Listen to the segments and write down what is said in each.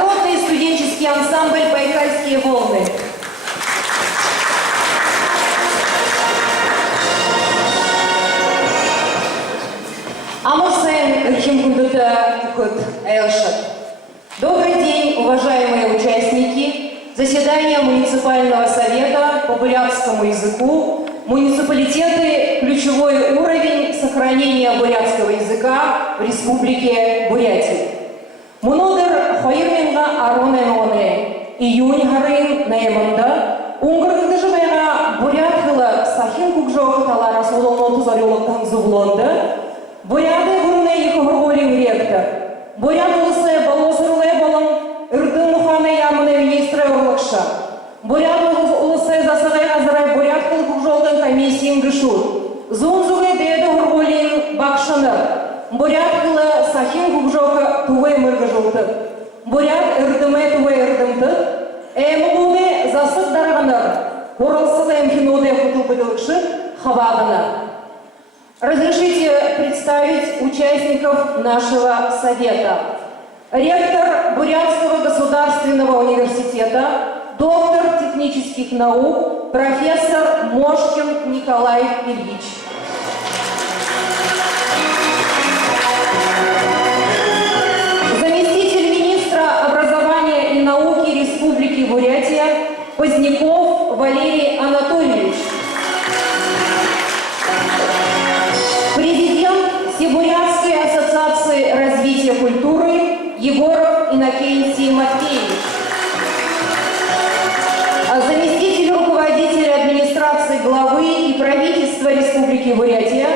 Народный студенческий ансамбль «Байкальские волны». Добрый день, уважаемые участники заседания муниципального совета по бурятскому языку. Муниципалитеты – ключевой уровень сохранения бурятского языка в Республике Бурятия. Мунодер хайрменга аронеоне июнь гарын наемында унгргы жымайга бурят хыла сахин кукжо хаталара солоно тузарёлоктан зублонда буряды гурне ихогоролин ректор бурят улысы балосырлы балын үрдін мұханы ямыны министры ұрлықша бурят улысы засыгай азырай бурят хыл кукжолдың комиссиин гышут зунзугай деді гурголин бакшыны бурят хылы сахин кукжоға тувай мыргы жылды бурят үрдіме тувай үрдімді эмугуме засык дарғаныр орылсыз эмхиноде хутылбыдылыкшы хавагына. Разрешите представить участников нашего совета. Ректор Бурятского государственного университета, доктор технических наук, профессор Мошкин Николай Ильич. Заместитель министра образования и науки Республики Бурятия Поздняков Валерий Анатольевич. Президент Всебурятской ассоциации развития культуры Егоров Иннокентий Матвеевич. Заместитель руководителя администрации главы и правительства Республики Бурятия,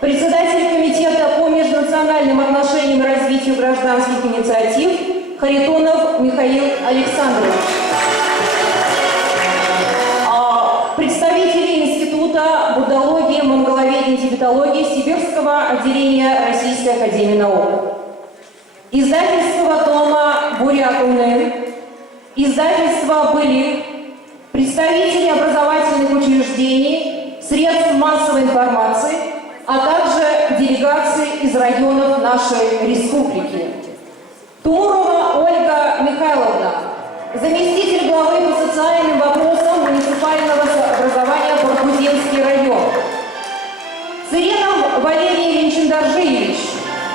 председатель комитета по межнациональным отношениям и развитию гражданских инициатив Харитонов Михаил Александрович. Представители Института буддологии, монголоведения и тибетологии Сибирского отделения Российской академии наук. Издательство тома «Бурят-Унен», издательство «Былик», представители образовательных учреждений, средств массовой информации, а также делегации из районов нашей республики. Тумурова Ольга Михайловна, заместитель главы по социальным вопросам муниципального образования Баргузинский район. Цыренов Валерий Венчендаржиевич,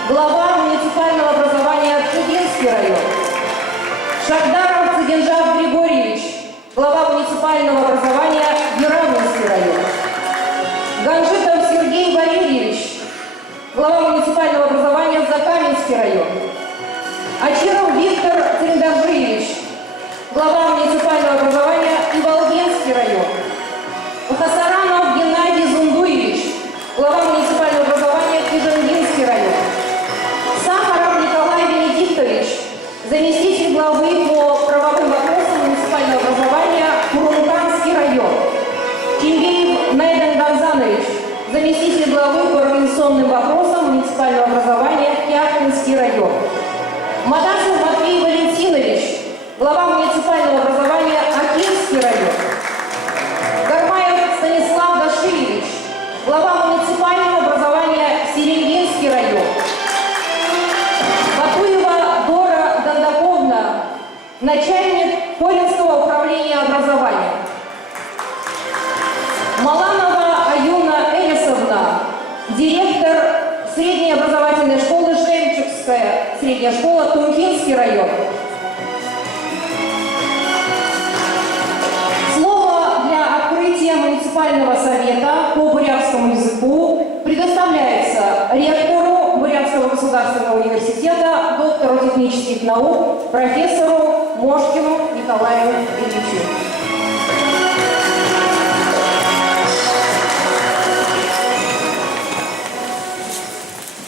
глава муниципального образования Чудинский район. Шахдаров Цыгенжав Григорьевич, глава муниципального образования Яровинский район. Ганжитов Сергей Валерьевич, глава муниципального образования Закаменский район. Ачиров Виктор Цыгендаржиевич, глава муниципального образования Иволгинский район. Хасаранов Геннадий Зундуевич, глава муниципального образования Кижангинский район. Сахаров Николай Венедиктович, заместитель главы по правовым вопросам муниципального образования Курунканский район. Кимбеев Найден Ганзанович, заместитель главы по организационным вопросам муниципального образования Кяхтинский район. Матасов Матвей Валентинович, глава муниципального образования Акинский район. Гармаев Станислав Дашилевич, глава муниципального образования Серенгинский район. Батуева Дора Дандаковна, начальник Колинского управления образования. Маланова Аюна Элисовна, директор средней образовательной школы Жемчугская средняя школа, Тункинский район. Муниципального совета по бурятскому языку предоставляется ректору Бурятского государственного университета, доктору технических наук, профессору Мошкину Николаю Ильичу.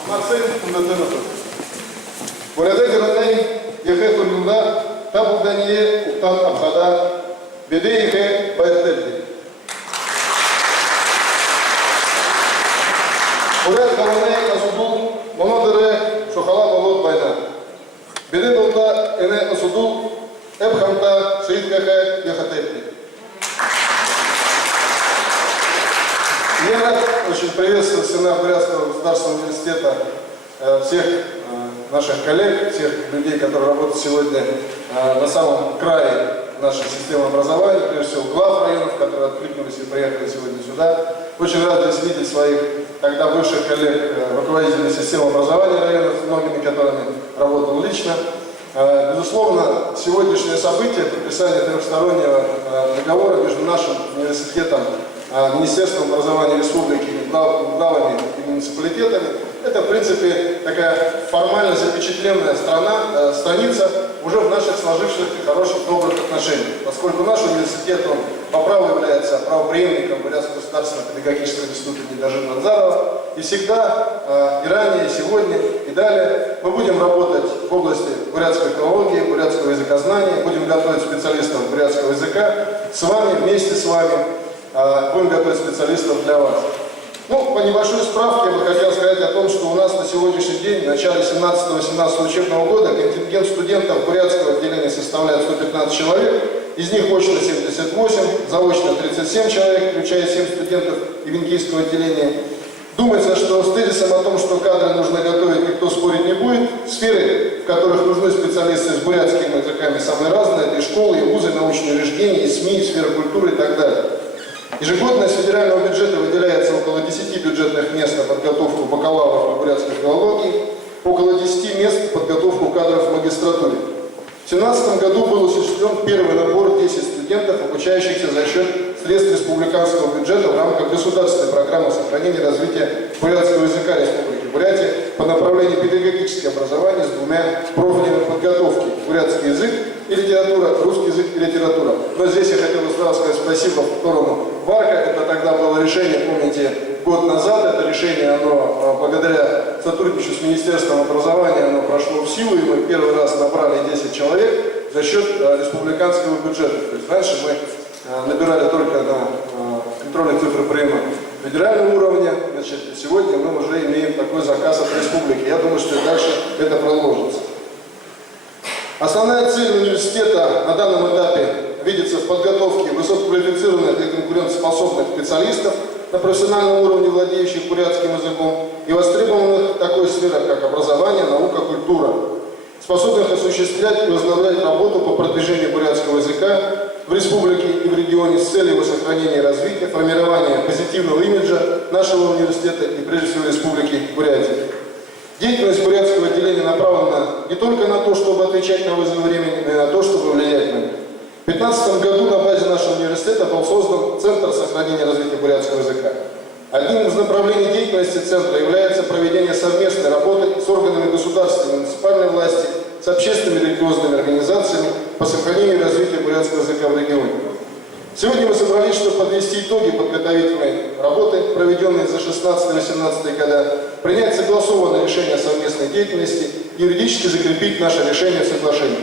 Максим Кундатынов. Бурятия граней ехе кургунда табулдание уктан абхада беде ехе байыртелди. Бурят каланы асуду монодыры шухала болот байна. Беде болта эне асуду эбхамта шииткахе яхатепти. Я рад очень приветствовать Сенат Бурятского государственного университета всех наших коллег, всех людей, которые работают сегодня на самом крае нашей системы образования, прежде всего глав районов, которые откликнулись и приехали сегодня сюда. Очень рад здесь видеть своих тогда бывших коллег, руководителей системы образования районов, с многими которыми работал лично. Безусловно, сегодняшнее событие, подписание трехстороннего договора между нашим университетом, Министерством образования республики, главами и муниципалитетами, это, в принципе, такая формально запечатленная страница уже в наших сложившихся хороших, добрых отношениях. Поскольку наш университет, он по праву является правопреемником Бурятского государственного педагогического института Недожи Надзарова, и всегда, и ранее, и сегодня, и далее мы будем работать в области бурятской филологии, бурятского языкознания, будем готовить специалистов бурятского языка с вами, вместе с вами, будем готовить специалистов для вас. Ну, по небольшой справке я бы хотел сказать о том, что у нас на сегодняшний день, в начале 17-18 учебного года, контингент студентов бурятского отделения составляет 115 человек, из них очно 78, заочно 37 человек, включая 7 студентов Ивенкийского отделения. Думается, что с тезисом о том, что кадры нужно готовить, никто спорить не будет. Сферы, в которых нужны специалисты с бурятскими языками, самые разные, это и школы, и вузы, научные учреждения, и СМИ, и сфера культуры и так далее. Ежегодно из федерального бюджета выделяется около 10 бюджетных мест на подготовку бакалавров по бурятской филологии, около 10 мест на подготовку кадров в магистратуре. В 2017 году был осуществлен первый набор 10 студентов, обучающихся за счет средств республиканского бюджета в рамках государственной программы сохранения и развития бурятского языка Республики Бурятия по направлению педагогическое образование с двумя профилями подготовки – бурятский язык и литература, русский язык и литература. Но здесь я хотел бы сразу сказать спасибо в сторону ВАРКа. Это тогда было решение, помните, год назад. Это решение, оно благодаря сотрудничеству с Министерством образования, оно прошло в силу, и мы первый раз набрали 10 человек за счет республиканского бюджета. То есть раньше мы набирали только на контрольные цифры приема федерального уровня. Значит, сегодня мы уже имеем такой заказ от республики. Я думаю, что дальше это продолжится. Основная цель университета на данном этапе видится в подготовке высококвалифицированных и конкурентоспособных специалистов на профессиональном уровне, владеющих бурятским языком, и востребованных в такой сферах, как образование, наука, культура, способных осуществлять и возглавлять работу по продвижению бурятского языка в республике и в регионе с целью его сохранения и развития, формирования позитивного имиджа нашего университета и, прежде всего, Республики Бурятия. Деятельность бурятского отделения направлена не только на то, чтобы отвечать на вызовы времени, но и на то, чтобы влиять на них. В 2015 году на базе нашего университета был создан Центр сохранения и развития бурятского языка. Одним из направлений деятельности Центра является проведение совместной работы с органами государственной и муниципальной власти, с общественными и религиозными организациями по сохранению и развитию бурятского языка в регионе. Сегодня мы собрались, чтобы подвести итоги подготовительной работы, проведенной за 16-18 года, принять согласованное решение о совместной деятельности и юридически закрепить наше решение в соглашении.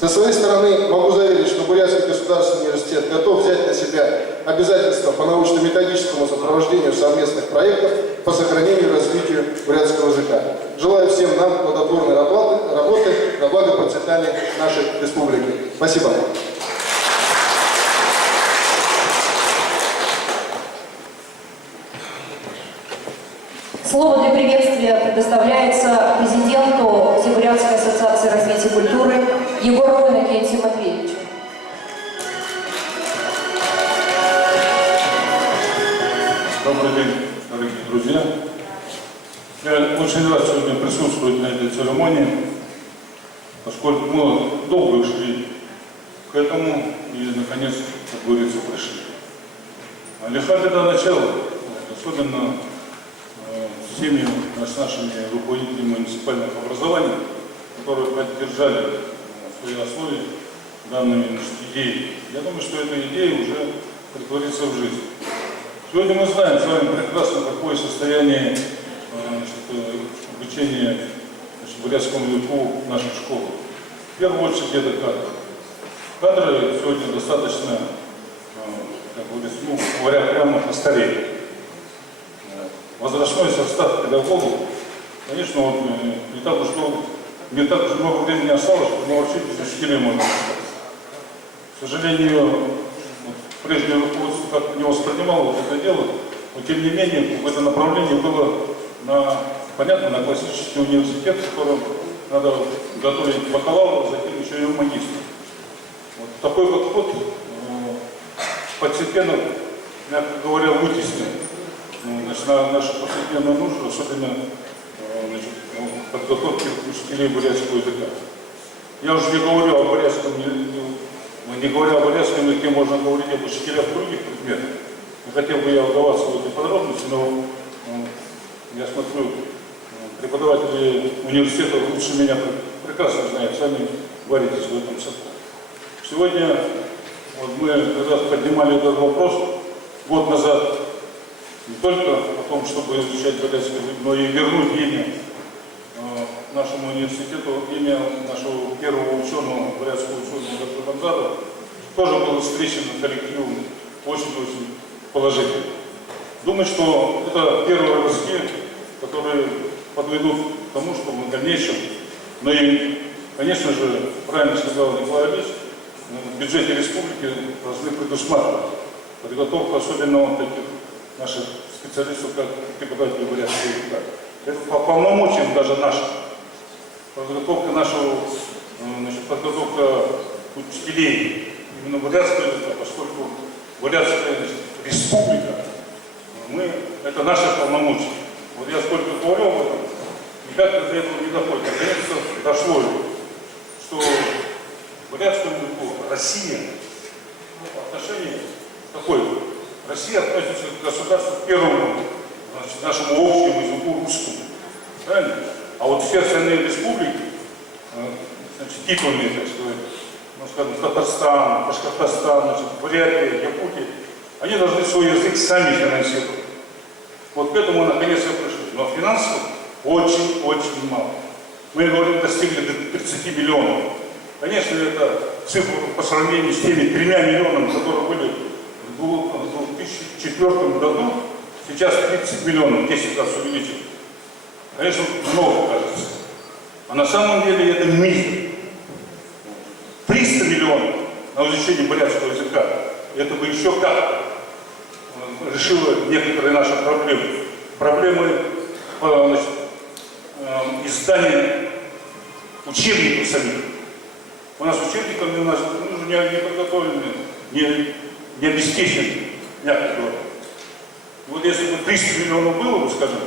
Со своей стороны могу заверить, что Бурятский государственный университет готов взять на себя обязательства по научно-методическому сопровождению совместных проектов по сохранению и развитию бурятского языка. Желаю всем нам плодотворной работы на благо процветания нашей республики. Спасибо. Слово для приветствия предоставляется президенту Всебурятской ассоциации развития культуры Егорову Иннокентию Матвеевичу. Добрый день, дорогие друзья. Я очень рад сегодня присутствовать на этой церемонии, поскольку мы долго шли к этому и, наконец, как говорится, пришли. Лиха беда начала, особенно с теми нашими руководителями муниципальных образований, которые поддержали в своей основе данные идеи. Я думаю, что эта идея уже претворится в жизнь. Сегодня мы знаем с вами прекрасно, какое состояние обучения бурятскому языку в наших школах. В первую очередь это кадры. Кадры сегодня достаточно, как говорится, говоря прямо, постарели. Возрастной состав педагогов, конечно, не так уж много времени осталось, чтобы научить без учителей можно остаться. К сожалению, прежнее руководство как-то не воспринимало это дело, но тем не менее в это направление было понятно, на классический университет, в котором надо готовить бакалавра, затем еще и магистра. Вот такой подход постепенно, мягко говоря, вытеснен наши повседневные нужды, особенно подготовки учителей бурятского языка. Я уже не говорю о бурятском, не говоря о бурятском языке, можно говорить об учителях других предметов. Не хотел бы я вдаваться в эти подробности, но я смотрю, преподаватели университета лучше меня прекрасно знают, сами варитесь в этом соку. Сегодня вот мы как раз поднимали этот вопрос год назад не только о том, чтобы изучать бурятский язык, но и вернуть имя нашему университету, имя нашего первого ученого, бурятского ученого Бамзарова, тоже было встречено коллективом очень-очень положительно. Думаю, что это первые ростки, которые подведут к тому, что мы в дальнейшем, но и, конечно же, правильно сказал Николай Ильич, в бюджете республики должны предусматривать подготовку особенно вот таких наших специалистов, как преподаватели бурятского языка. Это по полномочиям даже нашим. Подготовка нашего, подготовка учителей именно бурятского языка, поскольку Бурятская республика, это наши полномочия. Вот я сколько говорил об этом, никак до этого не доходит. Наконец-то дошло, что бурятскому языку Россия в отношении какой? Россия относится к государству к первому, нашему общему языку русскому. Правильно? А вот все остальные республики, титульные, так сказать, скажем, Татарстан, Башкортостан, Бурятия, Якутия, они должны свой язык сами финансировать. Вот к этому наконец-то пришли. Но финансово очень-очень мало. Мы, говорим, достигли до 30 миллионов. Конечно, это цифра по сравнению с теми 3 миллионами, которые были в 2004 году, сейчас 30 миллионов, 10 раз увеличили. Конечно, много кажется. А на самом деле это мизер. 300 миллионов на изучение бурятского языка. Это бы еще как решило некоторые наши проблемы. Проблемы издания учебников самих. У нас учебниками не подготовлены, не обеспечены, мягко говоря. И вот если бы 300 миллионов было бы, скажем,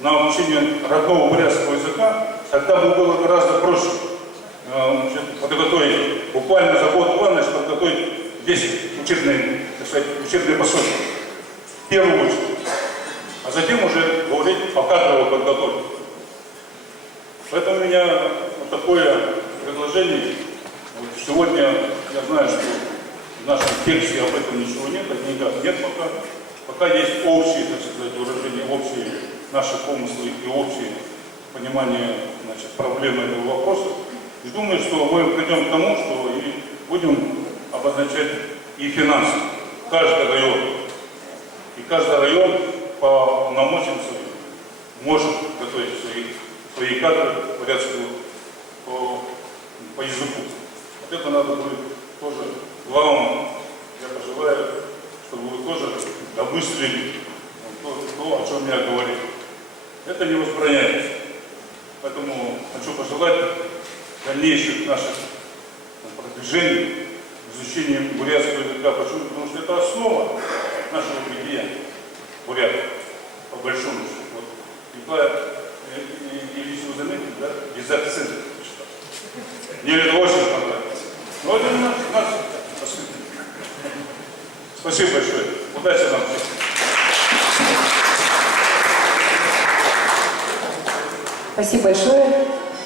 на обучение родного бурятского языка, тогда бы было гораздо проще подготовить, буквально за год-два, подготовить 10 учебные пособия. В первую очередь. А затем уже говорить о кадровой подготовке. Поэтому у меня вот такое предложение. Вот сегодня я знаю, что в нашем тексте об этом ничего нет, никак нет пока. Пока есть общие, так сказать, выражения, общие наши помыслы и общее понимание, проблемы этого вопроса. И думаю, что мы придем к тому, что и будем обозначать и финансы. Каждый район. И каждый район по полномочиям своим может готовить свои кадры бурятского по языку. Вот это надо будет тоже главным. Я пожелаю, чтобы вы тоже домыслили то, о чем я говорил. Это не возбраняется. Поэтому хочу пожелать дальнейших наших продвижений в изучении бурятского языка. Почему? Потому что это основа нашего бытия бурятов, по большому счету. Вот. Николай Ильич, вы заметили, да? Без акцента читал. Мне это очень понравилось. Но это нас спасибо большое. Удачи нам всем. Спасибо большое.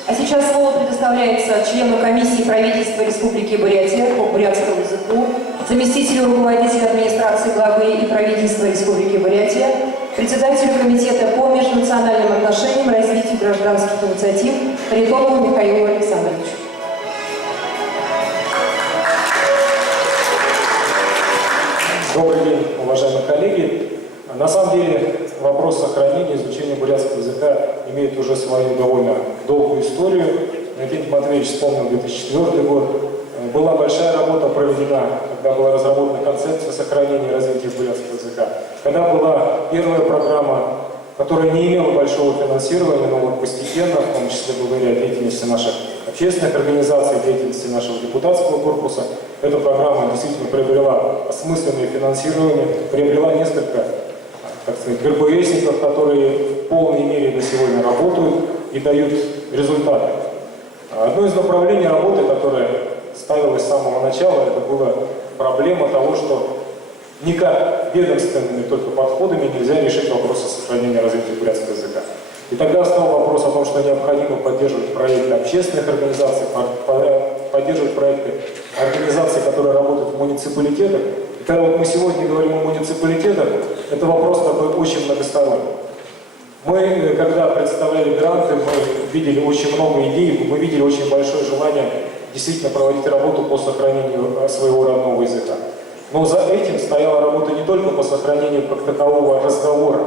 А сейчас слово предоставляется члену комиссии правительства Республики Бурятия по бурятскому языку, заместителю руководителя администрации главы и правительства Республики Бурятия, председателю комитета по межнациональным отношениям и развитию гражданских инициатив Харитонову Михаилу Александровичу. Добрый день, уважаемые коллеги. На самом деле вопрос сохранения, изучения бурятского языка имеет уже свою довольно долгую историю. Никита Матвеевич вспомнил 2004 год. Была большая работа проведена, когда была разработана концепция сохранения и развития бурятского языка. Когда была первая программа которая не имела большого финансирования, но вот постепенно, в том числе благодаря деятельности наших общественных организаций, деятельности нашего депутатского корпуса, эта программа действительно приобрела осмысленное финансирование, приобрела несколько, так сказать, ГРБСников, которые в полной мере на сегодня работают и дают результаты. Одно из направлений работы, которое ставилось с самого начала, это была проблема того, что никак ведомственными только подходами нельзя решить вопросы сохранения и развития бурятского языка. И тогда стал вопрос о том, что необходимо поддерживать проекты общественных организаций, поддерживать проекты организаций, которые работают в муниципалитетах. И когда вот мы сегодня говорим о муниципалитетах, это вопрос такой очень многосторонний. Мы, когда представляли гранты, мы видели очень много идей, мы видели очень большое желание действительно проводить работу по сохранению своего родного языка. Но за этим стояла работа не только по сохранению как такового разговора,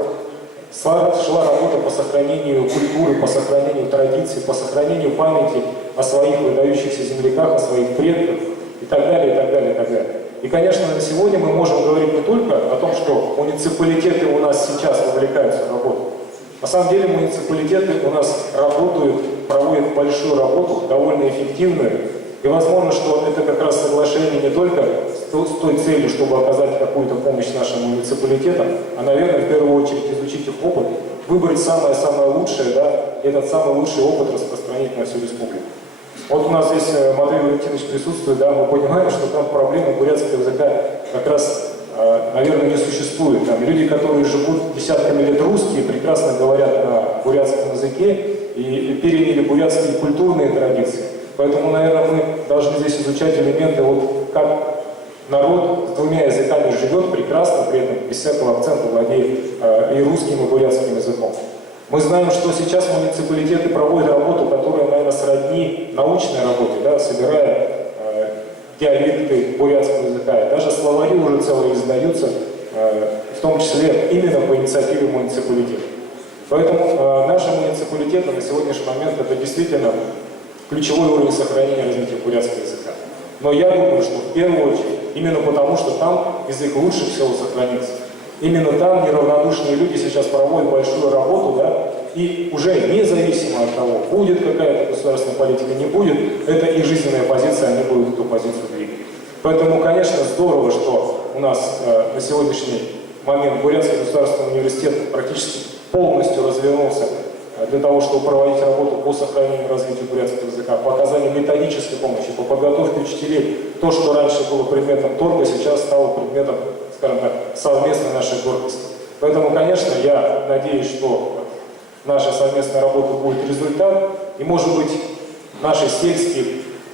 шла работа по сохранению культуры, по сохранению традиций, по сохранению памяти о своих выдающихся земляках, о своих предках и так далее, и так далее, и так далее. И, конечно, на сегодня мы можем говорить не только о том, что муниципалитеты у нас сейчас вовлекаются в работу. На самом деле муниципалитеты у нас работают, проводят большую работу, довольно эффективную. И возможно, что это как раз соглашение не только с той целью, чтобы оказать какую-то помощь нашим муниципалитетам, а, наверное, в первую очередь изучить их опыт, выбрать самое-самое лучшее, да, и этот самый лучший опыт распространить на всю республику. Вот у нас здесь Матвей Валентинович присутствует, да, мы понимаем, что там проблемы бурятского языка как раз, наверное, не существует. Там люди, которые живут десятками лет русские, прекрасно говорят на бурятском языке и переняли бурятские культурные традиции. Поэтому, наверное, мы должны здесь изучать элементы, вот как народ с двумя языками живет прекрасно, при этом без всякого акцента владеет и русским, и бурятским языком. Мы знаем, что сейчас муниципалитеты проводят работу, которая, наверное, сродни научной работе, да, собирая диалекты бурятского языка. И даже словари уже целые издаются, в том числе именно по инициативе муниципалитета. Поэтому наши муниципалитеты на сегодняшний момент это действительно ключевой уровень сохранения и развития бурятского языка. Но я думаю, что в первую очередь, именно потому, что там язык лучше всего сохранится. Именно там неравнодушные люди сейчас проводят большую работу, да, и уже независимо от того, будет какая-то государственная политика, не будет, это их жизненная позиция, они будут эту позицию двигать. Поэтому, конечно, здорово, что у нас на сегодняшний момент Бурятский государственный университет практически полностью развернулся для того, чтобы проводить работу по сохранению и развитию бурятского языка, по оказанию методической помощи, по подготовке учителей. То, что раньше было предметом торга, сейчас стало предметом, скажем так, совместной нашей гордости. Поэтому, конечно, я надеюсь, что наша совместная работа будет результат, и, может быть, наши сельские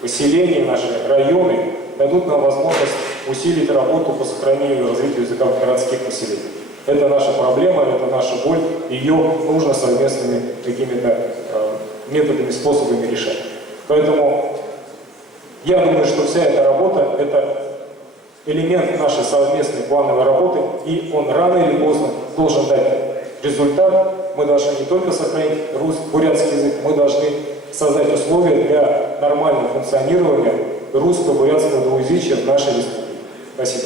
поселения, наши районы дадут нам возможность усилить работу по сохранению и развитию языка в городских поселениях. Это наша проблема, это наша боль, ее нужно совместными какими-то методами, способами решать. Поэтому я думаю, что вся эта работа – это элемент нашей совместной плановой работы, и он рано или поздно должен дать результат. Мы должны не только сохранить бурятский язык, мы должны создать условия для нормального функционирования русско-бурятского двуязычия в нашей республике. Спасибо.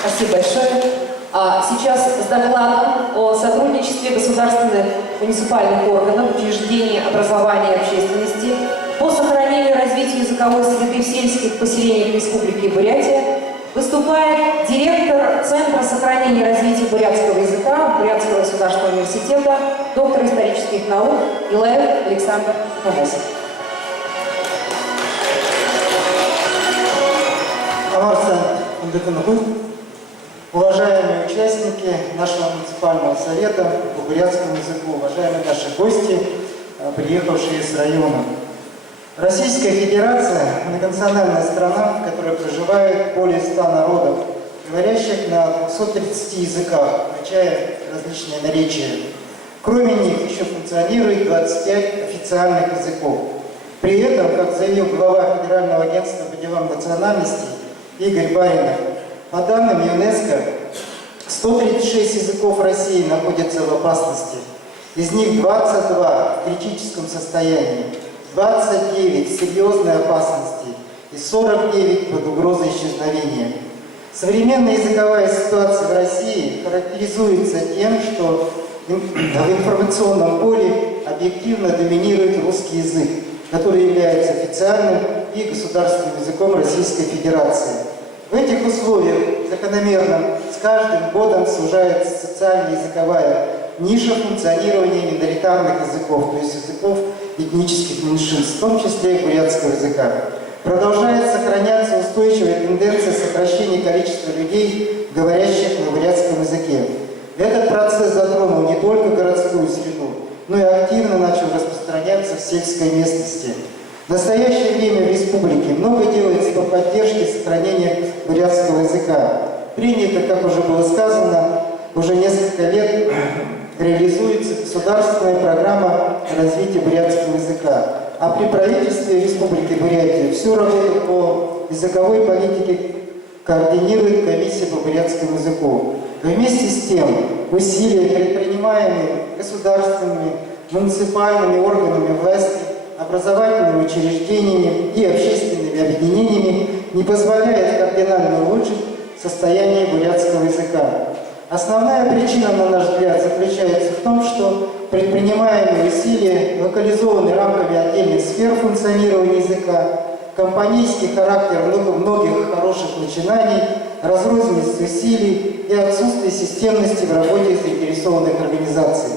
Спасибо большое. Сейчас с докладом о сотрудничестве государственных муниципальных органов, учреждений образования и общественности по сохранению и развитию языковой среды в сельских поселениях Республики Бурятия выступает директор Центра сохранения и развития бурятского языка Бурятского государственного университета, доктор исторических наук Илаев Александр Хамосов. Уважаемые участники нашего муниципального совета по бурятскому языку, уважаемые наши гости, приехавшие с района. Российская Федерация – многонациональная страна, в которой проживает более 100 народов, говорящих на 230 языках, включая различные наречия. Кроме них еще функционирует 25 официальных языков. При этом, как заявил глава Федерального агентства по делам национальностей Игорь Баринов, по данным ЮНЕСКО, 136 языков России находятся в опасности. Из них 22 в критическом состоянии, 29 в серьезной опасности и 49 под угрозой исчезновения. Современная языковая ситуация в России характеризуется тем, что в информационном поле объективно доминирует русский язык, который является официальным и государственным языком Российской Федерации. В этих условиях закономерно с каждым годом сужается социально-языковая ниша функционирования миноритарных языков, то есть языков этнических меньшинств, в том числе и бурятского языка. Продолжает сохраняться устойчивая тенденция сокращения количества людей, говорящих на бурятском языке. Этот процесс затронул не только городскую среду, но и активно начал распространяться в сельской местности. В настоящее время в республике много делается по поддержке сохранения бурятского языка. Принято, как уже было сказано, уже несколько лет реализуется государственная программа развития бурятского языка. А при правительстве Республики Бурятия всю работу по языковой политике координирует комиссия по бурятскому языку. Вместе с тем, усилия, предпринимаемые государственными, муниципальными органами власти, образовательными учреждениями и общественными объединениями не позволяют кардинально улучшить состояние бурятского языка. Основная причина, на наш взгляд, заключается в том, что предпринимаемые усилия локализованы рамками отдельных сфер функционирования языка, компанейский характер многих хороших начинаний, разрозненность усилий и отсутствие системности в работе заинтересованных организаций.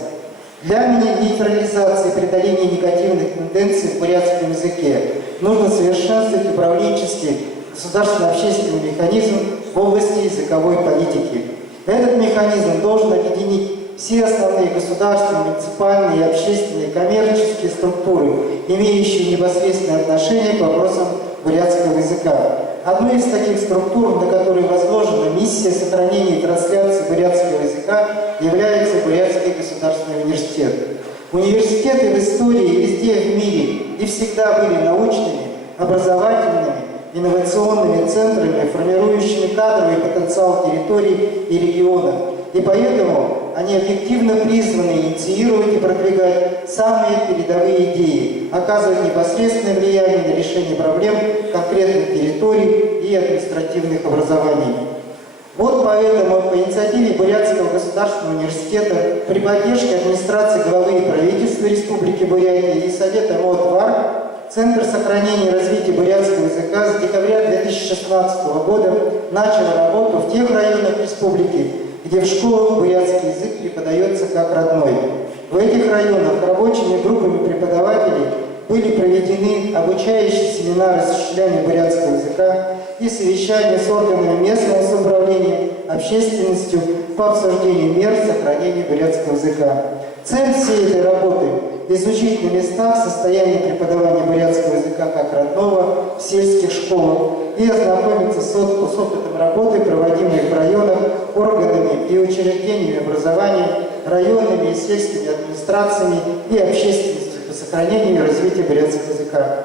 Для нейтрализации и преодоления негативных тенденций в бурятском языке нужно совершенствовать управленческий государственно-общественный механизм в области языковой политики. Этот механизм должен объединить все основные государственные, муниципальные и общественные коммерческие структуры, имеющие непосредственное отношение к вопросам бурятского языка. Одной из таких структур, на которой возложена миссия сохранения и трансляции бурятского языка, является Бурятский государственный университет. Университеты в истории и везде в мире и всегда были научными, образовательными, инновационными центрами, формирующими кадровый потенциал территорий и регионов. И поэтому они объективно призваны инициировать и продвигать самые передовые идеи, оказывать непосредственное влияние на решение проблем конкретных территорий и административных образований. Вот поэтому по инициативе Бурятского государственного университета при поддержке администрации главы и правительства Республики Бурятия и Совета МОД-ВАР Центр сохранения и развития бурятского языка с декабря 2016 года начал работу в тех районах республики, где в школах бурятский язык преподается как родной. В этих районах рабочими группами преподавателей были проведены обучающие семинары с учителями бурятского языка и совещания с органами местного самоуправления, общественностью по обсуждению мер сохранения бурятского языка. Цель всей этой работы – изучить на местах состояние преподавания бурятского языка как родного в сельских школах и ознакомиться с опытом работы, проводимой в районах органами и учреждениями образования, районными и сельскими администрациями и общественностью по сохранению и развитию бурятского языка.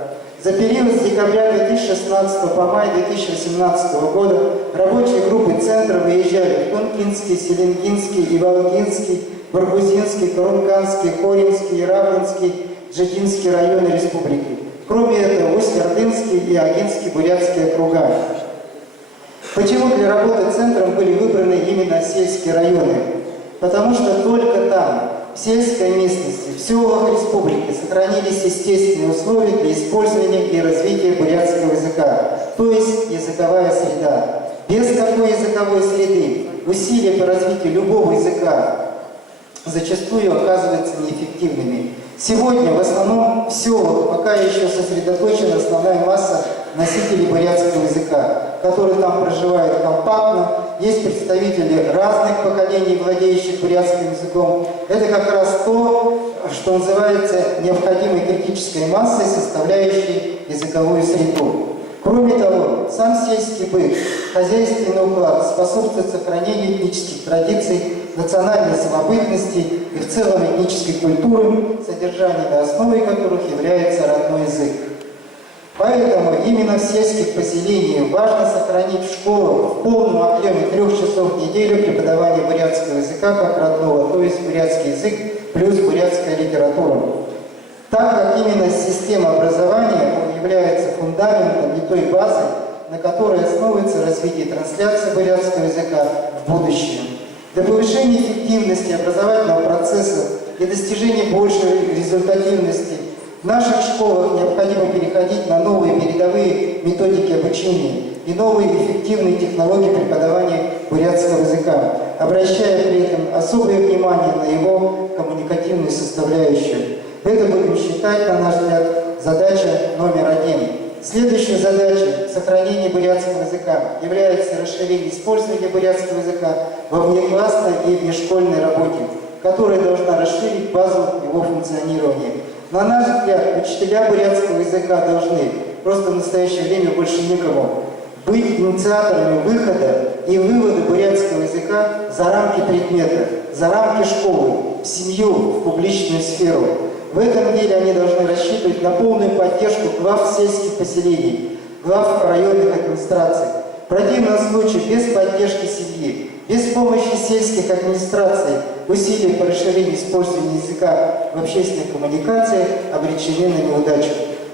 За период с декабря 2016 по май 2018 года рабочие группы Центра выезжали в Тонкинский, Селенгинский, Иволгинский, Баргузинский, Карунканский, Хоринский, Равнинский, Джетинский районы республики. Кроме этого, Усть-Ордынский и Агинский бурятские округа. Почему для работы центром были выбраны именно сельские районы? Потому что только там, в сельской местности, в селах республики сохранились естественные условия для использования и развития бурятского языка, то есть языковая среда. Без такой языковой среды усилия по развитию любого языка зачастую оказываются неэффективными. Сегодня в основном в селах пока еще сосредоточена основная масса носителей бурятского языка, которые там проживают компактно. Есть представители разных поколений, владеющих бурятским языком. Это как раз то, что называется необходимой критической массой, составляющей языковую среду. Кроме того, сам сельский быт, хозяйственный уклад способствует сохранению этнических традиций, национальной самобытности и в целом этнической культуры, содержанием и основой которых является родной язык. Поэтому именно в сельских поселениях важно сохранить в школах в полном объеме 3 часов в неделю преподавание бурятского языка как родного, то есть бурятский язык плюс бурятская литература. Так как именно система образования является фундаментом и той базой, на которой основывается развитие трансляции бурятского языка в будущем. Для повышения эффективности образовательного процесса и достижения большей результативности в наших школах необходимо переходить на новые передовые методики обучения и новые эффективные технологии преподавания бурятского языка, обращая при этом особое внимание на его коммуникативную составляющую. Это будем считать, на наш взгляд, задача номер один. Следующая задача сохранения бурятского языка является расширение использования бурятского языка во внеклассной и внешкольной работе, которая должна расширить базу его функционирования. На наш взгляд, учителя бурятского языка должны, просто в настоящее время больше некому, быть инициаторами выхода и вывода бурятского языка за рамки предмета, за рамки школы, в семью, в публичную сферу. В этом деле они должны рассчитывать на полную поддержку глав сельских поселений, глав районных администраций. В противном случае без поддержки семьи, без помощи сельских администраций усилия по расширению использования языка в общественных коммуникациях обречены на неудачу.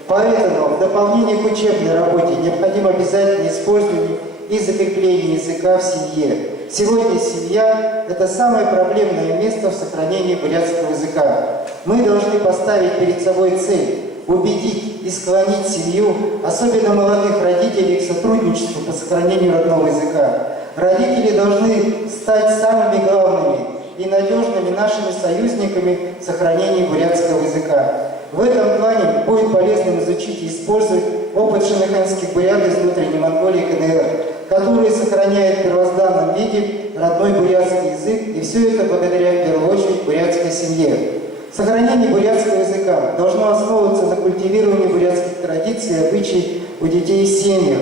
Поэтому в дополнение к учебной работе необходимо обязательное использование и закрепление языка в семье. Сегодня семья – это самое проблемное место в сохранении бурятского языка. Мы должны поставить перед собой цель – убедить и склонить семью, особенно молодых родителей, к сотрудничеству по сохранению родного языка. Родители должны стать самыми главными и надежными нашими союзниками в сохранении бурятского языка. В этом плане будет полезным изучить и использовать опыт шенехенских бурят из внутренней Монголии КНР, которые сохраняют в первозданном виде родной бурятский язык, и все это благодаря, в первую очередь, бурятской семье. Сохранение бурятского языка должно основываться на культивировании бурятских традиций и обычаев у детей в семьях.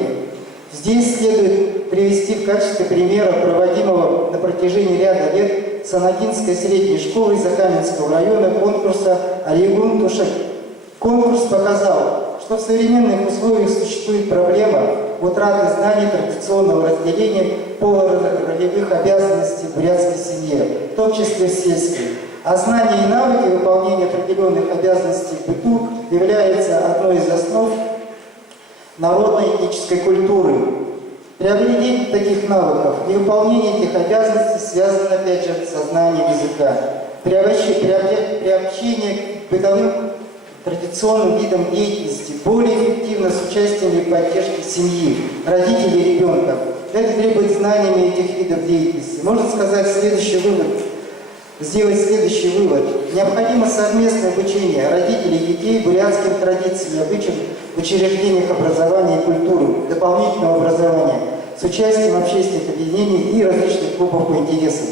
Здесь следует привести в качестве примера, проводимого на протяжении ряда лет Санагинской средней школы Закаменского района конкурса «Алигун Тушек». Конкурс показал, что в современных условиях существует проблема утраты знаний традиционного разделения полуролевых обязанностей в бурятской семье, в том числе в сельской. А знания и навыки выполнения определенных обязанностей в быту являются одной из основ народной этнической культуры. Приобретение таких навыков и выполнение этих обязанностей связано, опять же, со знанием языка. Приобщение к бытовым традиционным видам деятельности более эффективно с участием и поддержкой семьи, родителей и ребенка. Это требует знаниями этих видов деятельности. Можно сказать сделать следующий вывод. Необходимо совместное обучение родителей и детей бурятским традициям и обычаям в учреждениях образования и культуры, дополнительного образования, с участием общественных объединений и различных клубов по интересам.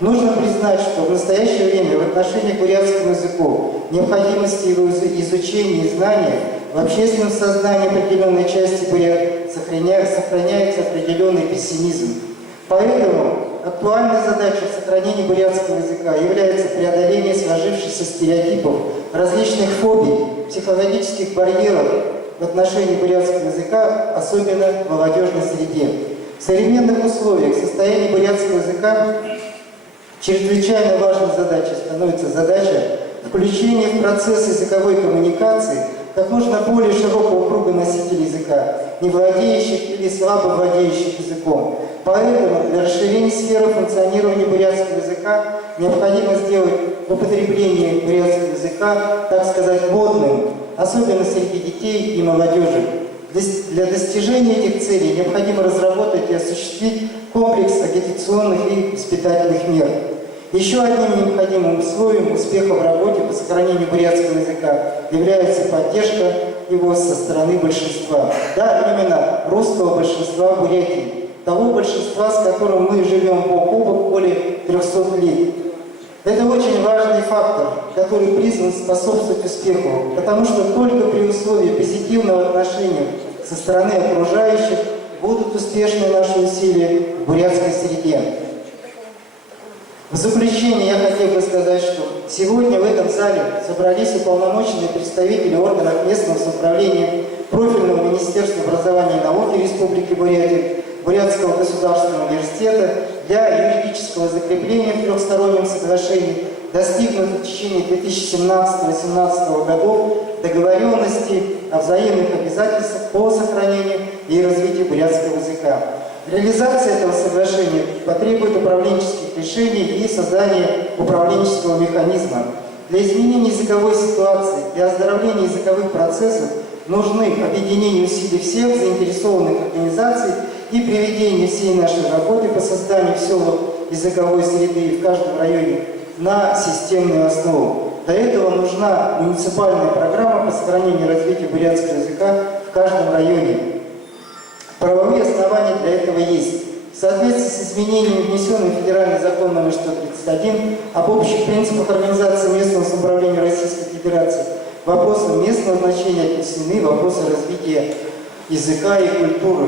Нужно признать, что в настоящее время в отношении к бурятскому языку необходимости его изучения и знания в общественном сознании определенной части бурят сохраняется определенный пессимизм. Поэтому актуальной задачей сохранения бурятского языка является преодоление сложившихся стереотипов, различных фобий, психологических барьеров в отношении бурятского языка, особенно в молодежной среде. В современных условиях состояние бурятского языка чрезвычайно важной задачей становится задача включения в процесс языковой коммуникации как можно более широкого круга носителей языка, не владеющих или слабо владеющих языком. Поэтому для расширения сферы функционирования бурятского языка необходимо сделать употребление бурятского языка, так сказать, модным, особенно среди детей и молодежи. Для достижения этих целей необходимо разработать и осуществить комплекс агитационных и воспитательных мер. Еще одним необходимым условием успеха в работе по сохранению бурятского языка является поддержка его со стороны большинства. Да, именно русского большинства Бурятии, того большинства, с которым мы живем бок о бок более 300 лет. Это очень важный фактор, который призван способствовать успеху, потому что только при условии позитивного отношения со стороны окружающих будут успешны наши усилия в бурятской среде. В заключение я хотел бы сказать, что сегодня в этом зале собрались уполномоченные представители органов местного самоуправления, профильного Министерства образования и науки Республики Бурятия, Бурятского государственного университета для юридического закрепления в трехстороннем соглашении, достигнутых в течение 2017-2018 годов договоренности о взаимных обязательствах по сохранению и развития бурятского языка. Реализация этого соглашения потребует управленческих решений и создания управленческого механизма. Для изменения языковой ситуации, для оздоровления языковых процессов нужны объединение усилий всех заинтересованных организаций и приведение всей нашей работы по созданию в селах языковой среды в каждом районе на системную основу. Для этого нужна муниципальная программа по сохранению и развитию бурятского языка в каждом районе. Правовые основания для этого есть. В соответствии с изменениями, внесенным в Федеральный закон номер 131 об общих принципах организации местного самоуправления Российской Федерации, вопросам местного значения отнесены вопросы развития языка и культуры.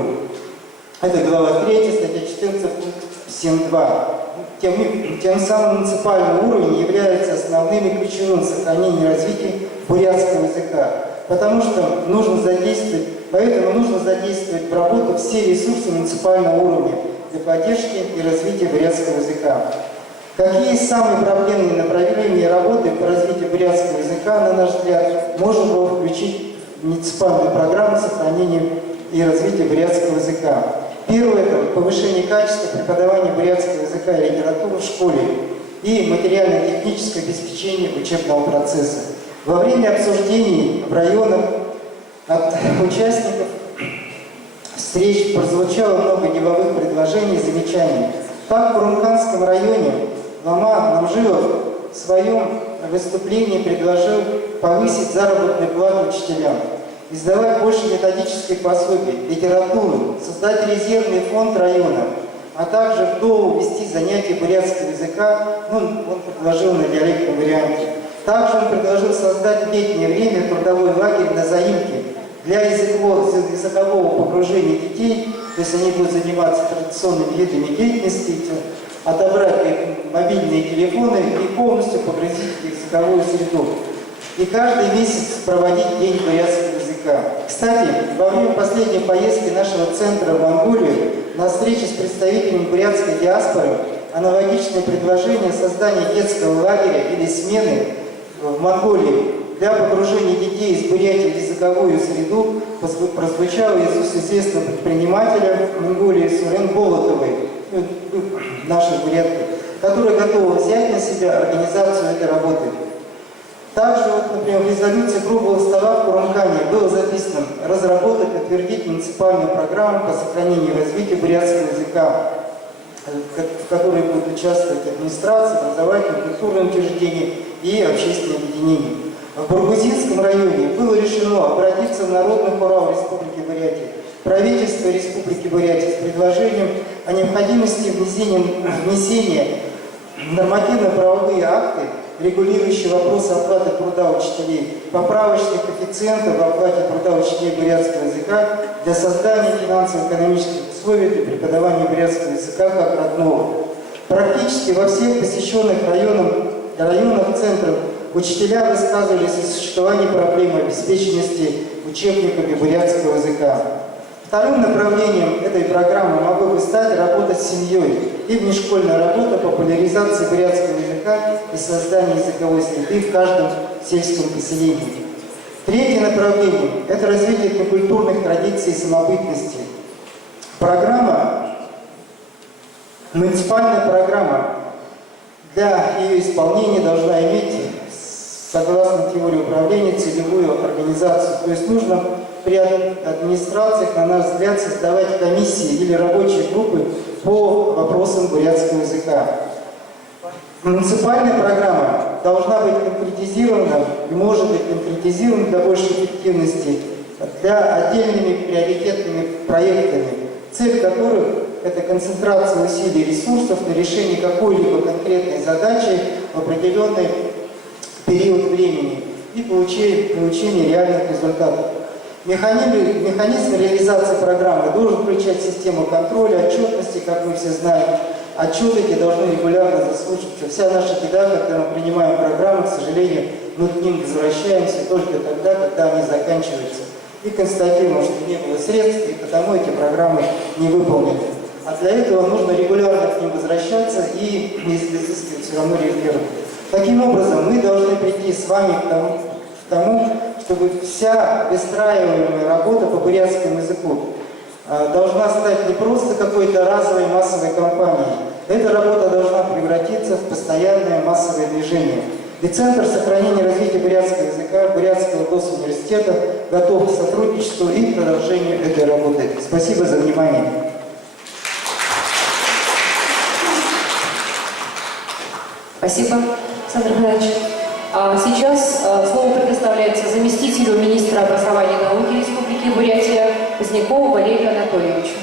Это глава 3, статья 14, пункт 7.2. Тем самым муниципальный уровень является основным и ключевым в сохранении и развитии бурятского языка. Поэтому нужно задействовать в работу все ресурсы муниципального уровня для поддержки и развития бурятского языка. Какие самые проблемные направления работы по развитию бурятского языка, на наш взгляд, можно было включить в муниципальную программу сохранения и развития бурятского языка? Первое – это повышение качества преподавания бурятского языка и литературы в школе и материально-техническое обеспечение учебного процесса. Во время обсуждений в районах от участников встреч прозвучало много деловых предложений и замечаний. Так, в Курумканском районе Лама Намжилов в своем выступлении предложил повысить заработную плату учителям, издавать больше методических пособий, литературы, создать резервный фонд района, а также вдоволь вести занятия бурятского языка, он предложил на диалектном варианте. Также он предложил создать в летнее время трудовой лагерь на заимке для языкового погружения детей, то есть они будут заниматься традиционными видами деятельности, отобрать их мобильные телефоны и полностью погрузить в языковую среду. И каждый месяц проводить День бурятского языка. Кстати, во время последней поездки нашего центра в Монголию на встрече с представителями бурятской диаспоры аналогичное предложение создания детского лагеря или смены в Монголии для погружения детей из Бурятии в языковую среду прозвучало из уст известного предпринимателя Монголии Сурен Болотовой, нашей бурятки, которая готова взять на себя организацию этой работы. Также, например, в резолюции круглого стола в Курумкане было записано разработать и утвердить муниципальную программу по сохранению и развитию бурятского языка, в которой будут участвовать администрации, образовательные, культурные учреждения и общественные объединения. В Баргузинском районе было решено обратиться в Народный хурал Республики Бурятия, правительство Республики Бурятия с предложением о необходимости внесения в нормативно-правовые акты, регулирующие вопросы оплаты труда учителей, поправочных коэффициентов в оплате труда учителей бурятского языка для создания финансово-экономических условий для преподавания бурятского языка как родного. Практически во всех посещенных районах центров учителя высказывались о существовании проблемы обеспеченности учебниками бурятского языка. Вторым направлением этой программы могло бы стать работа с семьей и внешкольная работа по популяризации бурятского языка и создания языковой среды в каждом сельском поселении. Третье направление – это развитие этнокультурных традиций и самобытности. Муниципальная программа для ее исполнения должна иметь, согласно теории управления, целевую организацию. То есть нужно при администрациях, на наш взгляд, создавать комиссии или рабочие группы по вопросам бурятского языка. Муниципальная программа должна быть конкретизирована и может быть конкретизирована для большей эффективности для отдельными приоритетными проектами, цель которых – это концентрация усилий и ресурсов на решение какой-либо конкретной задачи в определенный период времени и получение реальных результатов. Механизм реализации программы должен включать систему контроля, отчетности, как мы все знаем. Отчеты эти должны регулярно заслушиваться. Вся наша беда, когда мы принимаем программы, к сожалению, мы к ним возвращаемся только тогда, когда они заканчиваются. И констатируем, что не было средств, и потому эти программы не выполнены. А для этого нужно регулярно к ним возвращаться и, если изыскивать, все равно реагировать. Таким образом, мы должны прийти с вами к тому, чтобы вся выстраиваемая работа по бурятскому языку должна стать не просто какой-то разовой массовой кампанией. Эта работа должна превратиться в постоянное массовое движение. И Центр сохранения и развития бурятского языка Бурятского госуниверситета готов к сотрудничеству и продолжению этой работы. Спасибо за внимание. Спасибо, Александр Николаевич. Сейчас слово предоставляется заместителю министра образования и науки Республики Бурятия Позднякову Валерию Анатольевичу.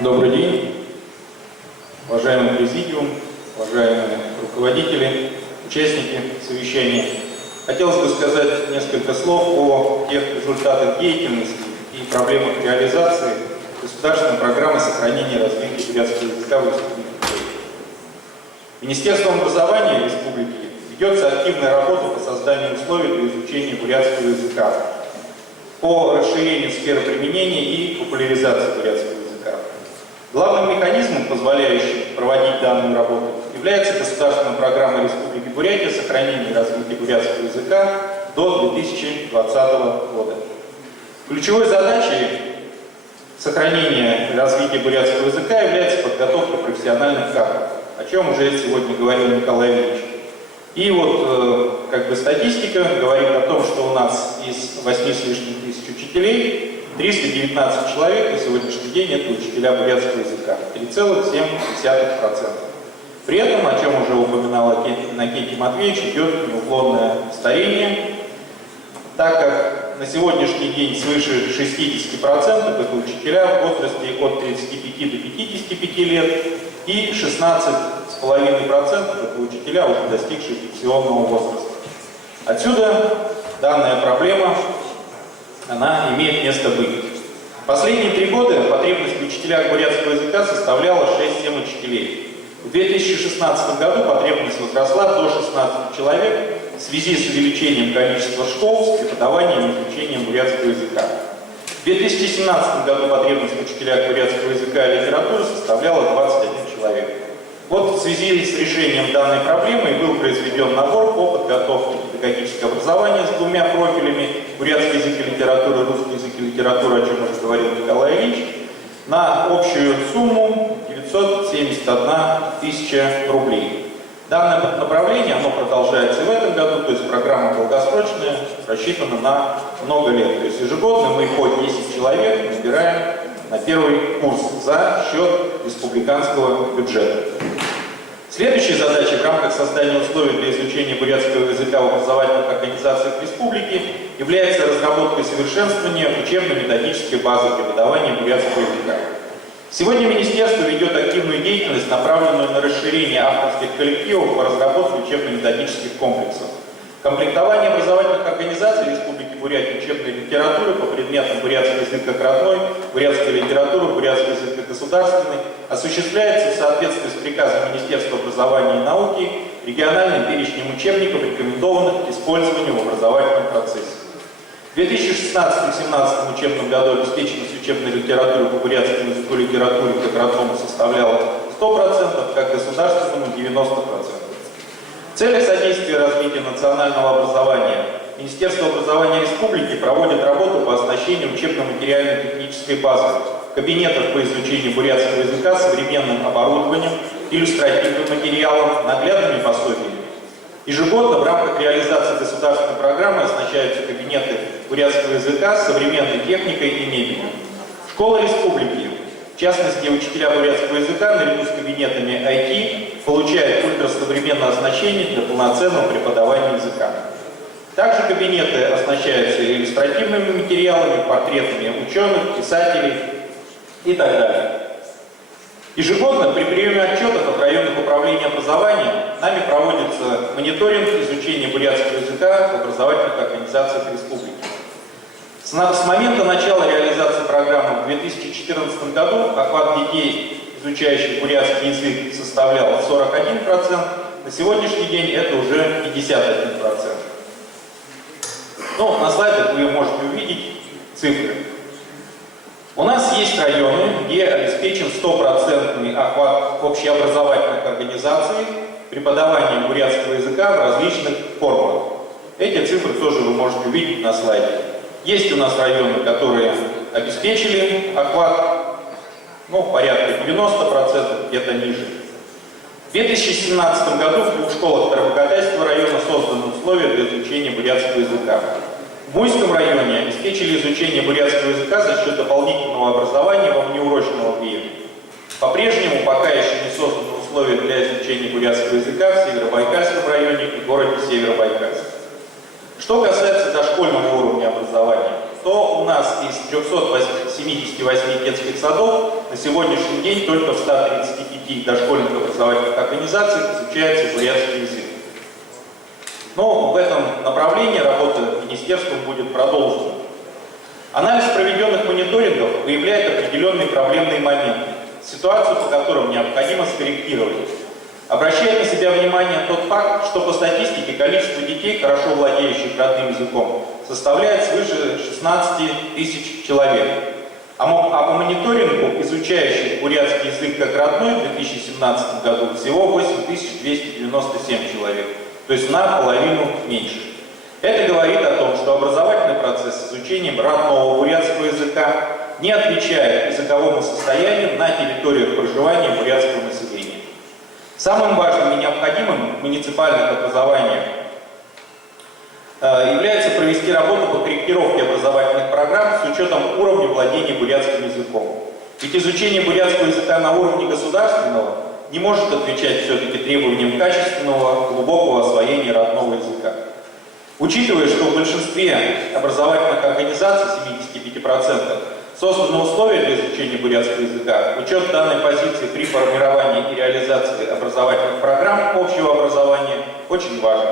Добрый день, уважаемый президиум, уважаемые руководители, участники совещания. Хотелось бы сказать несколько слов о тех результатах деятельности и проблемах реализации государственной программы сохранения и развития бурятского языка в Республике Бурятия. Министерством образования Республики ведется активная работа по созданию условий для изучения бурятского языка, по расширению сферы применения и популяризации бурятского языка. Главным механизмом, позволяющим проводить данную работу, является государственная программа Республики Бурятия сохранения и развития бурятского языка до 2020 года. Ключевой задачей сохранения и развития бурятского языка является подготовка профессиональных кадров, о чем уже сегодня говорил Николай Ильич. И вот статистика говорит о том, что у нас из 8 с лишним тысяч учителей 319 человек на сегодняшний день это учителя бурятского языка, 3,7%. При этом, о чем уже упоминал Иннокентий Матвеевич, идет неуклонное старение, так как на сегодняшний день свыше 60% это учителя в возрасте от 35 до 55 лет и 16,5% это учителя, уже достигшие пенсионного возраста. Отсюда данная проблема она имеет место быть. Последние 3 года потребность в учителях бурятского языка составляла 6-7 учителей. В 2016 году потребность возросла до 16 человек в связи с увеличением количества школ с преподаванием и изучением бурятского языка. В 2017 году потребность в учителях бурятского языка и литературы составляла 21 человек. Вот в связи с решением данной проблемы был произведен набор по подготовке педагогического образования с 2 профилями бурятский язык и литература, русский язык и литература, о чем уже говорил Николай Ильич, на общую сумму 971 тысяча рублей. Данное направление оно продолжается и в этом году, то есть программа долгосрочная, рассчитана на много лет. То есть ежегодно мы по 10 человек набираем на первый курс за счет республиканского бюджета. Следующей задачей в рамках создания условий для изучения бурятского языка в образовательных организациях республики является разработка и совершенствование учебно-методической базы преподавания бурятского языка. Сегодня Министерство ведет активную деятельность, направленную на расширение авторских коллективов по разработке учебно-методических комплексов. Комплектование образовательных организаций Республики Бурятия учебной литературы по предметам бурятский язык как родной, бурятская литература, бурятский язык как государственный осуществляется в соответствии с приказом Министерства образования и науки региональным перечнем учебников, рекомендованных к использованию в образовательном процессе. В 2016-2017 учебном году обеспеченность учебной литературы по бурятскому языку и литературе как родному составляла 100%, как государственному 90%. В целях содействия развитию национального образования Министерство образования Республики проводит работу по оснащению учебно-материально-технической базы, кабинетов по изучению бурятского языка современным оборудованием, иллюстративным материалом, наглядными пособиями. Ежегодно в рамках реализации государственной программы оснащаются кабинеты бурятского языка современной техникой и мебелью. Школы республики, в частности учителя бурятского языка, наряду с кабинетами IT, получают ультрасовременное оснащение для полноценного преподавания языка. Также кабинеты оснащаются иллюстративными материалами, портретами ученых, писателей и так далее. Ежегодно при приеме отчетов от районных управлений образования нами проводится мониторинг изучения бурятского языка в образовательных организациях республики. С момента начала реализации программы в 2014 году охват детей, изучающих бурятский язык, составлял 41%, на сегодняшний день это уже 51%. На слайдах вы можете увидеть цифры. У нас есть районы, где обеспечен 100% охват общеобразовательных организаций преподаванием бурятского языка в различных формах. Эти цифры тоже вы можете увидеть на слайде. Есть у нас районы, которые обеспечили охват, порядка 90%, где-то ниже. В 2017 году в 2 школах Тарбакатайского района созданы условия для изучения бурятского языка. В Муйском районе обеспечили изучение бурятского языка за счет дополнительного образования во внеурочного периода. По-прежнему пока еще не созданы условия для изучения бурятского языка в Северобайкальском районе и городе Северобайкальск. Что касается дошкольного уровня образования, то у нас из 378 детских садов на сегодняшний день только в 135 дошкольных образовательных организациях изучается бурятский язык. Но в этом направлении работа министерством будет продолжена. Анализ проведенных мониторингов выявляет определенные проблемные моменты, ситуацию, по которым необходимо скорректировать. Обращает на себя внимание тот факт, что по статистике количество детей, хорошо владеющих родным языком, составляет свыше 16 тысяч человек. А по мониторингу, изучающих бурятский язык как родной в 2017 году, всего 8297 человек, то есть наполовину меньше. Это говорит о том, что образовательный процесс с изучением родного бурятского языка не отвечает языковому состоянию на территориях проживания бурятского населения. Самым важным и необходимым в муниципальных образованиях является провести работу по корректировке образовательных программ с учетом уровня владения бурятским языком. Ведь изучение бурятского языка на уровне государственного не может отвечать все-таки требованиям качественного, глубокого освоения родного языка. Учитывая, что в большинстве образовательных организаций, 75%, созданы условия для изучения бурятского языка, учет данной позиции при формировании и реализации образовательных программ общего образования очень важен.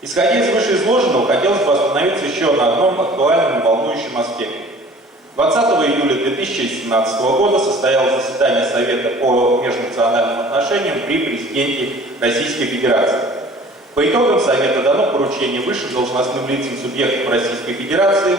Исходя из вышеизложенного, хотелось бы остановиться еще на одном актуальном и волнующем аспекте. 20 июля 2017 года состоялось заседание Совета по межнациональным отношениям при президенте Российской Федерации. По итогам Совета дано поручение высшим должностным лицам субъектов Российской Федерации,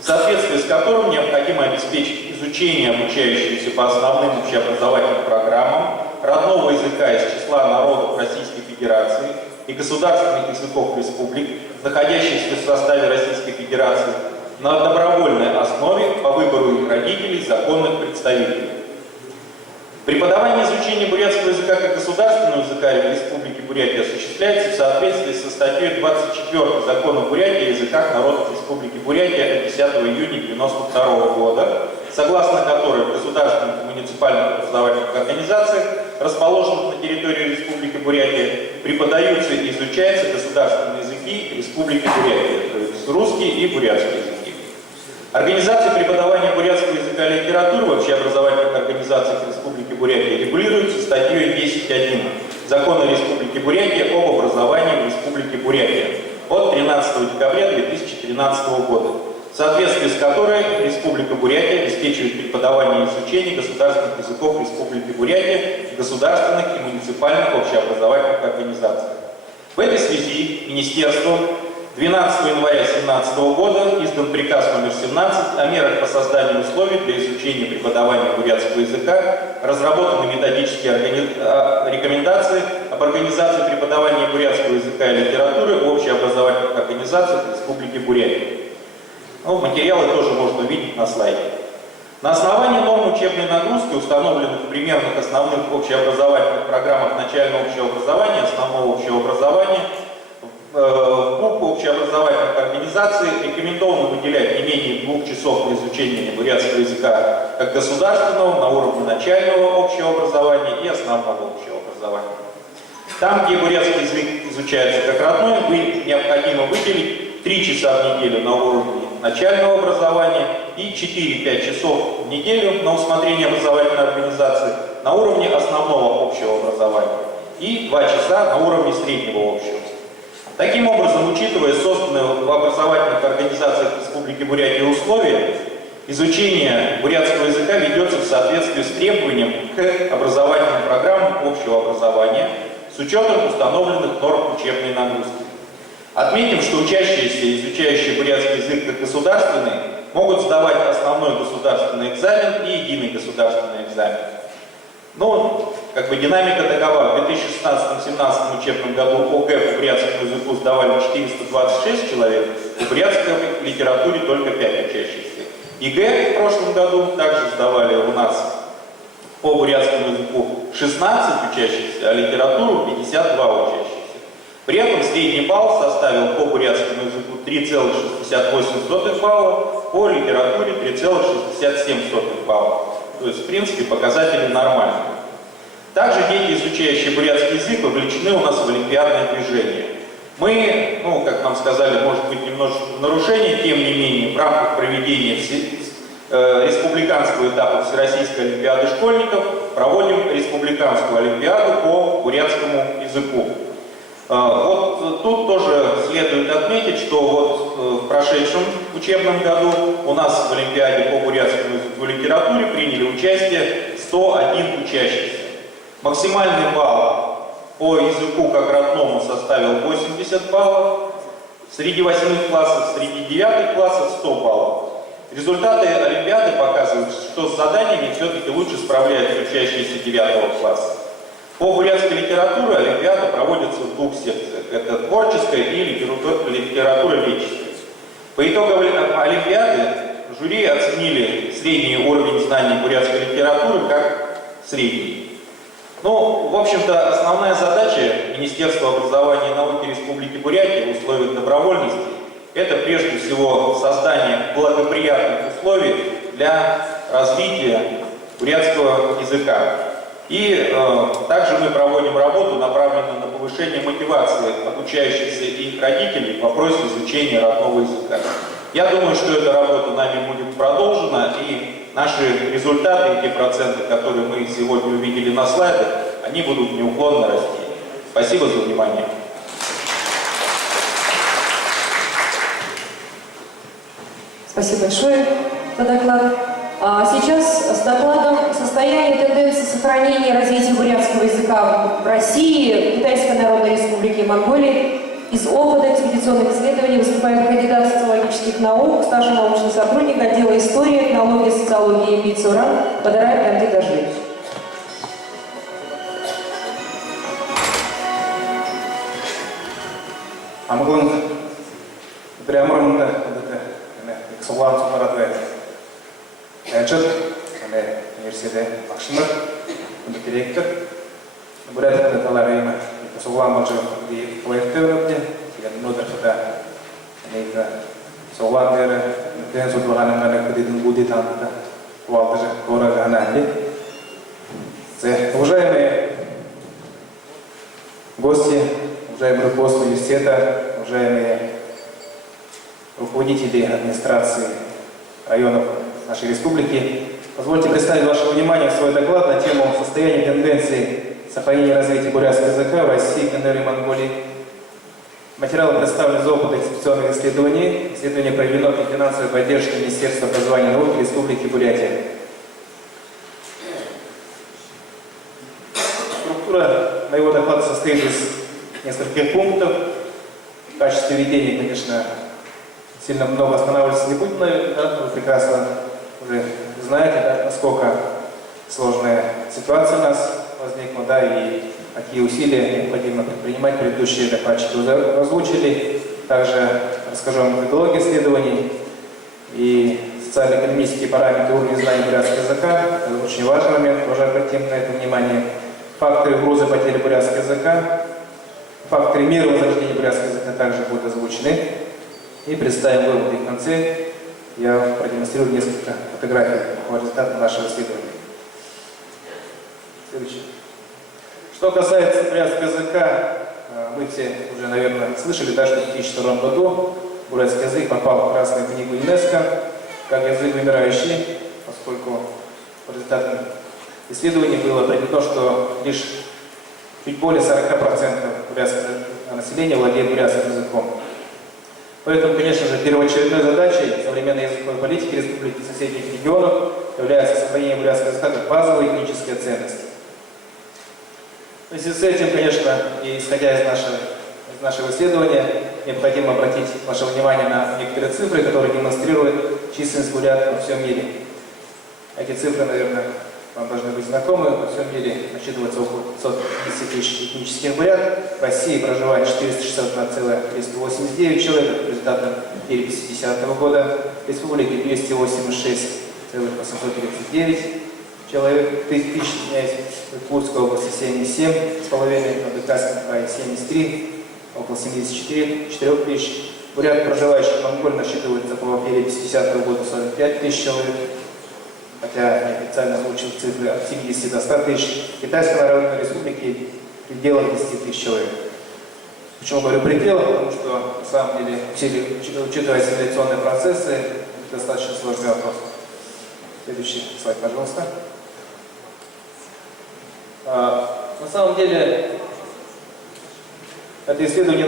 в соответствии с которым необходимо обеспечить изучение обучающихся по основным общеобразовательным программам родного языка из числа народов Российской Федерации и государственных языков республик, находящихся в составе Российской Федерации, на добровольной основе по выбору их родителей, законных представителей. Преподавание изучения бурятского языка как государственного языка Республики Бурятия осуществляется в соответствии со статьей 24 Закона Бурятии о языках народов Республики Бурятия от 10 июня 1992 года, согласно которой в государственных и муниципальных образовательных организациях, расположенных на территории Республики Бурятия, преподаются и изучаются государственные языки Республики Бурятия, то есть русский и бурятский языки. Организация преподавания бурятского языка и литературы в общеобразовательных организациях Республики Бурятия регулируется статьей 10.1 Закона Республики Бурятия об образовании в Республике Бурятия от 13 декабря 2013 года, в соответствии с которой Республика Бурятия обеспечивает преподавание и изучение государственных языков Республики Бурятия в государственных и муниципальных общеобразовательных организациях. В этой связи Министерством 12 января 2017 года издан приказ номер 17 о мерах по созданию условий для изучения и преподавания бурятского языка, разработаны методические рекомендации об организации преподавания бурятского языка и литературы в общеобразовательных организациях Республики Бурятия. Материалы тоже можно увидеть на слайде. На основании норм учебной нагрузки, установленных в примерных основных общеобразовательных программах начального общего образования, основного общего образования, в группу общеобразовательных организаций рекомендовано выделять не менее 2 часов на изучение бурятского языка как государственного на уровне начального общего образования и основного общего образования. Там, где бурятский язык изучается как родной, необходимо выделить 3 часа в неделю на уровне начального образования и 4-5 часов в неделю на усмотрение образовательной организации на уровне основного общего образования и 2 часа на уровне среднего общего. Таким образом, учитывая созданные в образовательных организациях Республики Бурятия условия, изучение бурятского языка ведется в соответствии с требованием к образовательным программам общего образования с учетом установленных норм учебной нагрузки. Отметим, что учащиеся, изучающие бурятский язык как государственный, могут сдавать основной государственный экзамен и единый государственный экзамен. как бы динамика такова. В 2016-2017 учебном году ОГЭ по бурятскому языку сдавали 426 человек, по бурятской литературе только 5 учащихся. ЕГЭ в прошлом году также сдавали у нас по бурятскому языку 16 учащихся, а литературу 52 учащихся. При этом средний балл составил по бурятскому языку 3,68 балла, по литературе 3,67 балла. То есть, в принципе, показатели нормальные. Также дети, изучающие бурятский язык, вовлечены у нас в олимпиадное движение. Мы, как нам сказали, может быть немножечко нарушение, тем не менее, в рамках проведения республиканского этапа Всероссийской олимпиады школьников проводим республиканскую олимпиаду по бурятскому языку. Вот тут тоже следует отметить, что вот в прошедшем учебном году у нас в олимпиаде по бурятскому языку и литературе приняли участие 101 учащихся. Максимальный балл по языку как родному составил 80 баллов, среди 8 классов, среди 9 классов 100 баллов. Результаты олимпиады показывают, что с заданиями все-таки лучше справляются учащиеся 9 класса. По бурятской литературе олимпиада проводится в двух секциях. Это творческая и литература лирическая. По итогам олимпиады жюри оценили средний уровень знаний бурятской литературы как средний. В общем-то, основная задача Министерства образования и науки Республики Бурятия в условиях добровольности – это прежде всего создание благоприятных условий для развития бурятского языка. И также мы проводим работу, направленную на повышение мотивации обучающихся и их родителей по вопросу изучения родного языка. Я думаю, что эта работа нами будет продолжена, и наши результаты, те проценты, которые мы сегодня увидели на слайдах, они будут неуклонно расти. Спасибо за внимание. Спасибо большое за доклад. А сейчас с докладом «Состояние и тенденции сохранения и развития бурятского языка в России, Китайской Народной Республике и Монголии» из опыта экспедиционных исследований выступает кандидат социологических наук, старший научный сотрудник отдела истории, этнологии, социологии и МИЦУРАН Бадараев Рамзан Дажиевич. Амгун прямырында Солан Сумарадве Энчет, университет Акшинар, директор. Бурятия Таларейма, Солан Маджо и Плейтеровде, я номер фото, это Солан Дера, Денсу Дуранана, Кадидин Буди Танта, Валдежа, Гора Ганали. Уважаемые гости, уважаемые руководство университета, уважаемые руководители администрации районов нашей республики, позвольте представить вашему вниманию свой доклад на тему состояния и тенденций сохранения и развития бурятского языка в России, КНР и Монголии. Материалы представлены за опыт экспедиционных исследований. Исследование проведено при финансовой поддержке Министерства образования и науки Республики Бурятия. Структура моего доклада состоит из нескольких пунктов. В качестве введения, конечно, сильно много останавливаться не будет, да? Вы прекрасно уже знаете, да, насколько сложная ситуация у нас возникла, да, и какие усилия необходимо предпринимать. Предыдущие докладчики уже озвучили. Также расскажу вам методологию исследований и социально-экономические параметры уровня знаний бурятского языка. Это очень важный момент, тоже обратим на это внимание. Факторы угрозы потери бурятского языка, факторы меры возрождения бурятского языка также будут озвучены. И представим выводы. В конце я продемонстрирую несколько фотографий по результатам нашего исследования. Следующее. Что касается бурятского языка, мы все уже, наверное, слышали, да, что в 2002 году бурятский язык попал в Красную книгу ЮНЕСКО как язык вымирающий, поскольку по результатам исследований было определено, что лишь чуть более 40% бурятского населения владеет бурятским языком. Поэтому, конечно же, первоочередной задачей современной языковой политики республики и соседних регионов является сохранение бурятского языка как базовой этнической ценности. В связи с этим, конечно, и исходя из нашего исследования, необходимо обратить ваше внимание на некоторые цифры, которые демонстрируют численность бурят во всем мире. Эти цифры, наверное, вам должны быть знакомы. Во всем мире насчитывается около 550 тысяч этнических бурят. В России проживает 461,389 человек, по результатам переписи 2010 года. В республике 286,839 человек, тысяч, в Курской области 77,5, в Абхазском крае 73, около 74 тысяч. Бурят, проживающих в Монголии, насчитывается по переписи 2010 года 45 тысяч человек, хотя неофициально озвучил цифры от 70 до 100 тысяч. В Китайской Народной Республике в пределах 10 тысяч человек. Почему говорю пределах? Потому что, на самом деле, учитывая ассимиляционные процессы, это достаточно сложный вопрос. Следующий слайд, пожалуйста. На самом деле, это исследование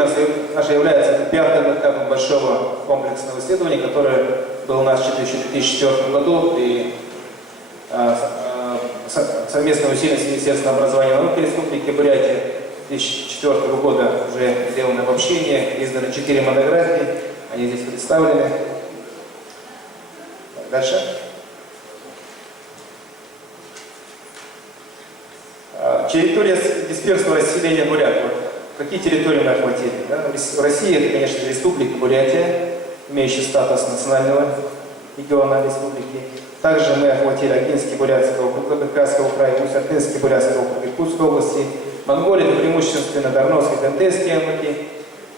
наше является пятым этапом большого комплексного исследования, которое было начато еще в 2004 году при совместном усилии с Министерством образования и науки Республики Бурятия. 2004 года уже сделано обобщение, изданы 4 монографии, они здесь представлены. Дальше. Территория дисперсного расселения бурят. Какие территории мы охватили? Да? В России это, конечно, республика Бурятия, имеющая статус национального региона республики. Также мы охватили Агинский, Бурятский округ, Абхазского края, Усть-Артынский, Бурятский округ, Иркутской области. Монголия, это преимущественно Дарновские, Дантесские области.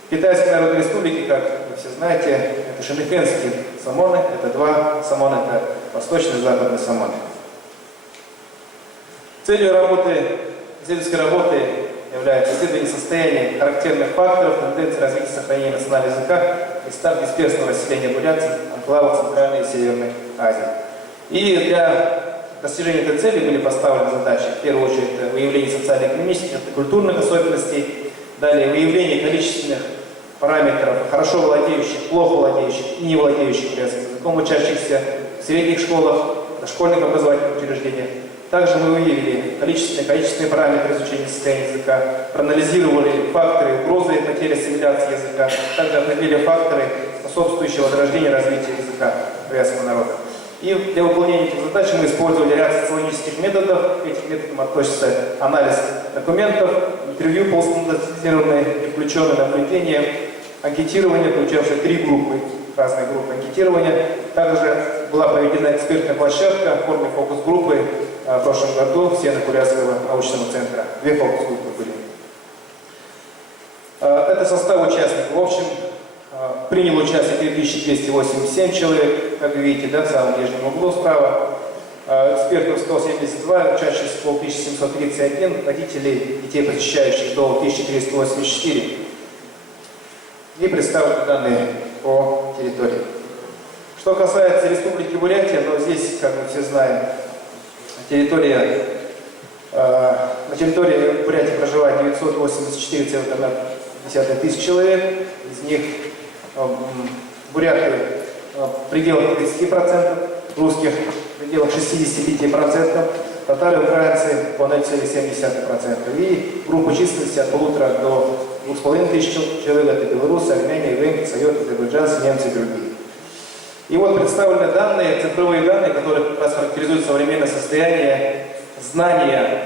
В Китайской Народной Республике, как вы все знаете, это Шэньфэнские самоны, это 2 самона, это восточный и западный самоны. Целью исследовательской работы является исследование состояния характерных факторов, тенденций развития и сохранения национального языка и старт дисперсного расселения бурятцев, анклавов Центральной и Северной Азии. И для достижения этой цели были поставлены задачи, в первую очередь, выявление социально-экономических и культурных особенностей, далее выявление количественных параметров хорошо владеющих, плохо владеющих и не владеющих бурятским языком, учащихся в средних школах, дошкольных образовательных учреждениях. Также мы выявили количественные параметры изучения состояния языка, проанализировали факторы угрозы и потери ассимиляции языка, также определили факторы, способствующие возрождению и развитию языка бурятского народа. И для выполнения этих задач мы использовали ряд социологических методов. К этим методам относятся анализ документов, интервью полустандартизированные и включенные наблюдения, анкетирование, включавшее 3 группы, разные группы анкетирования. Также была проведена экспертная площадка в форме фокус-группы в прошлом году в стенах Бурятского научного центра. 2 фокус-группы были. Это состав участников. В общем, приняло участие 3287 человек, как вы видите, да, в самом нижнем углу справа. Экспертов 172, учащихся 1731, родителей детей, посещающих до 1384. И представлены данные по территории. Что касается Республики Бурятия, то здесь, как мы все знаем, на территории Бурятии проживает 984,1 тысяч человек, из них буряты в пределах 30%, русских в пределах 65%, татары, украинцы по 0,7%. И группа численности от 1,5 до 2500 человек, это белорусы, армяне, венгры, сайоты, азербайджанцы, немцы и другие. И вот представлены данные, цифровые данные, которые как раз характеризуют современное состояние знания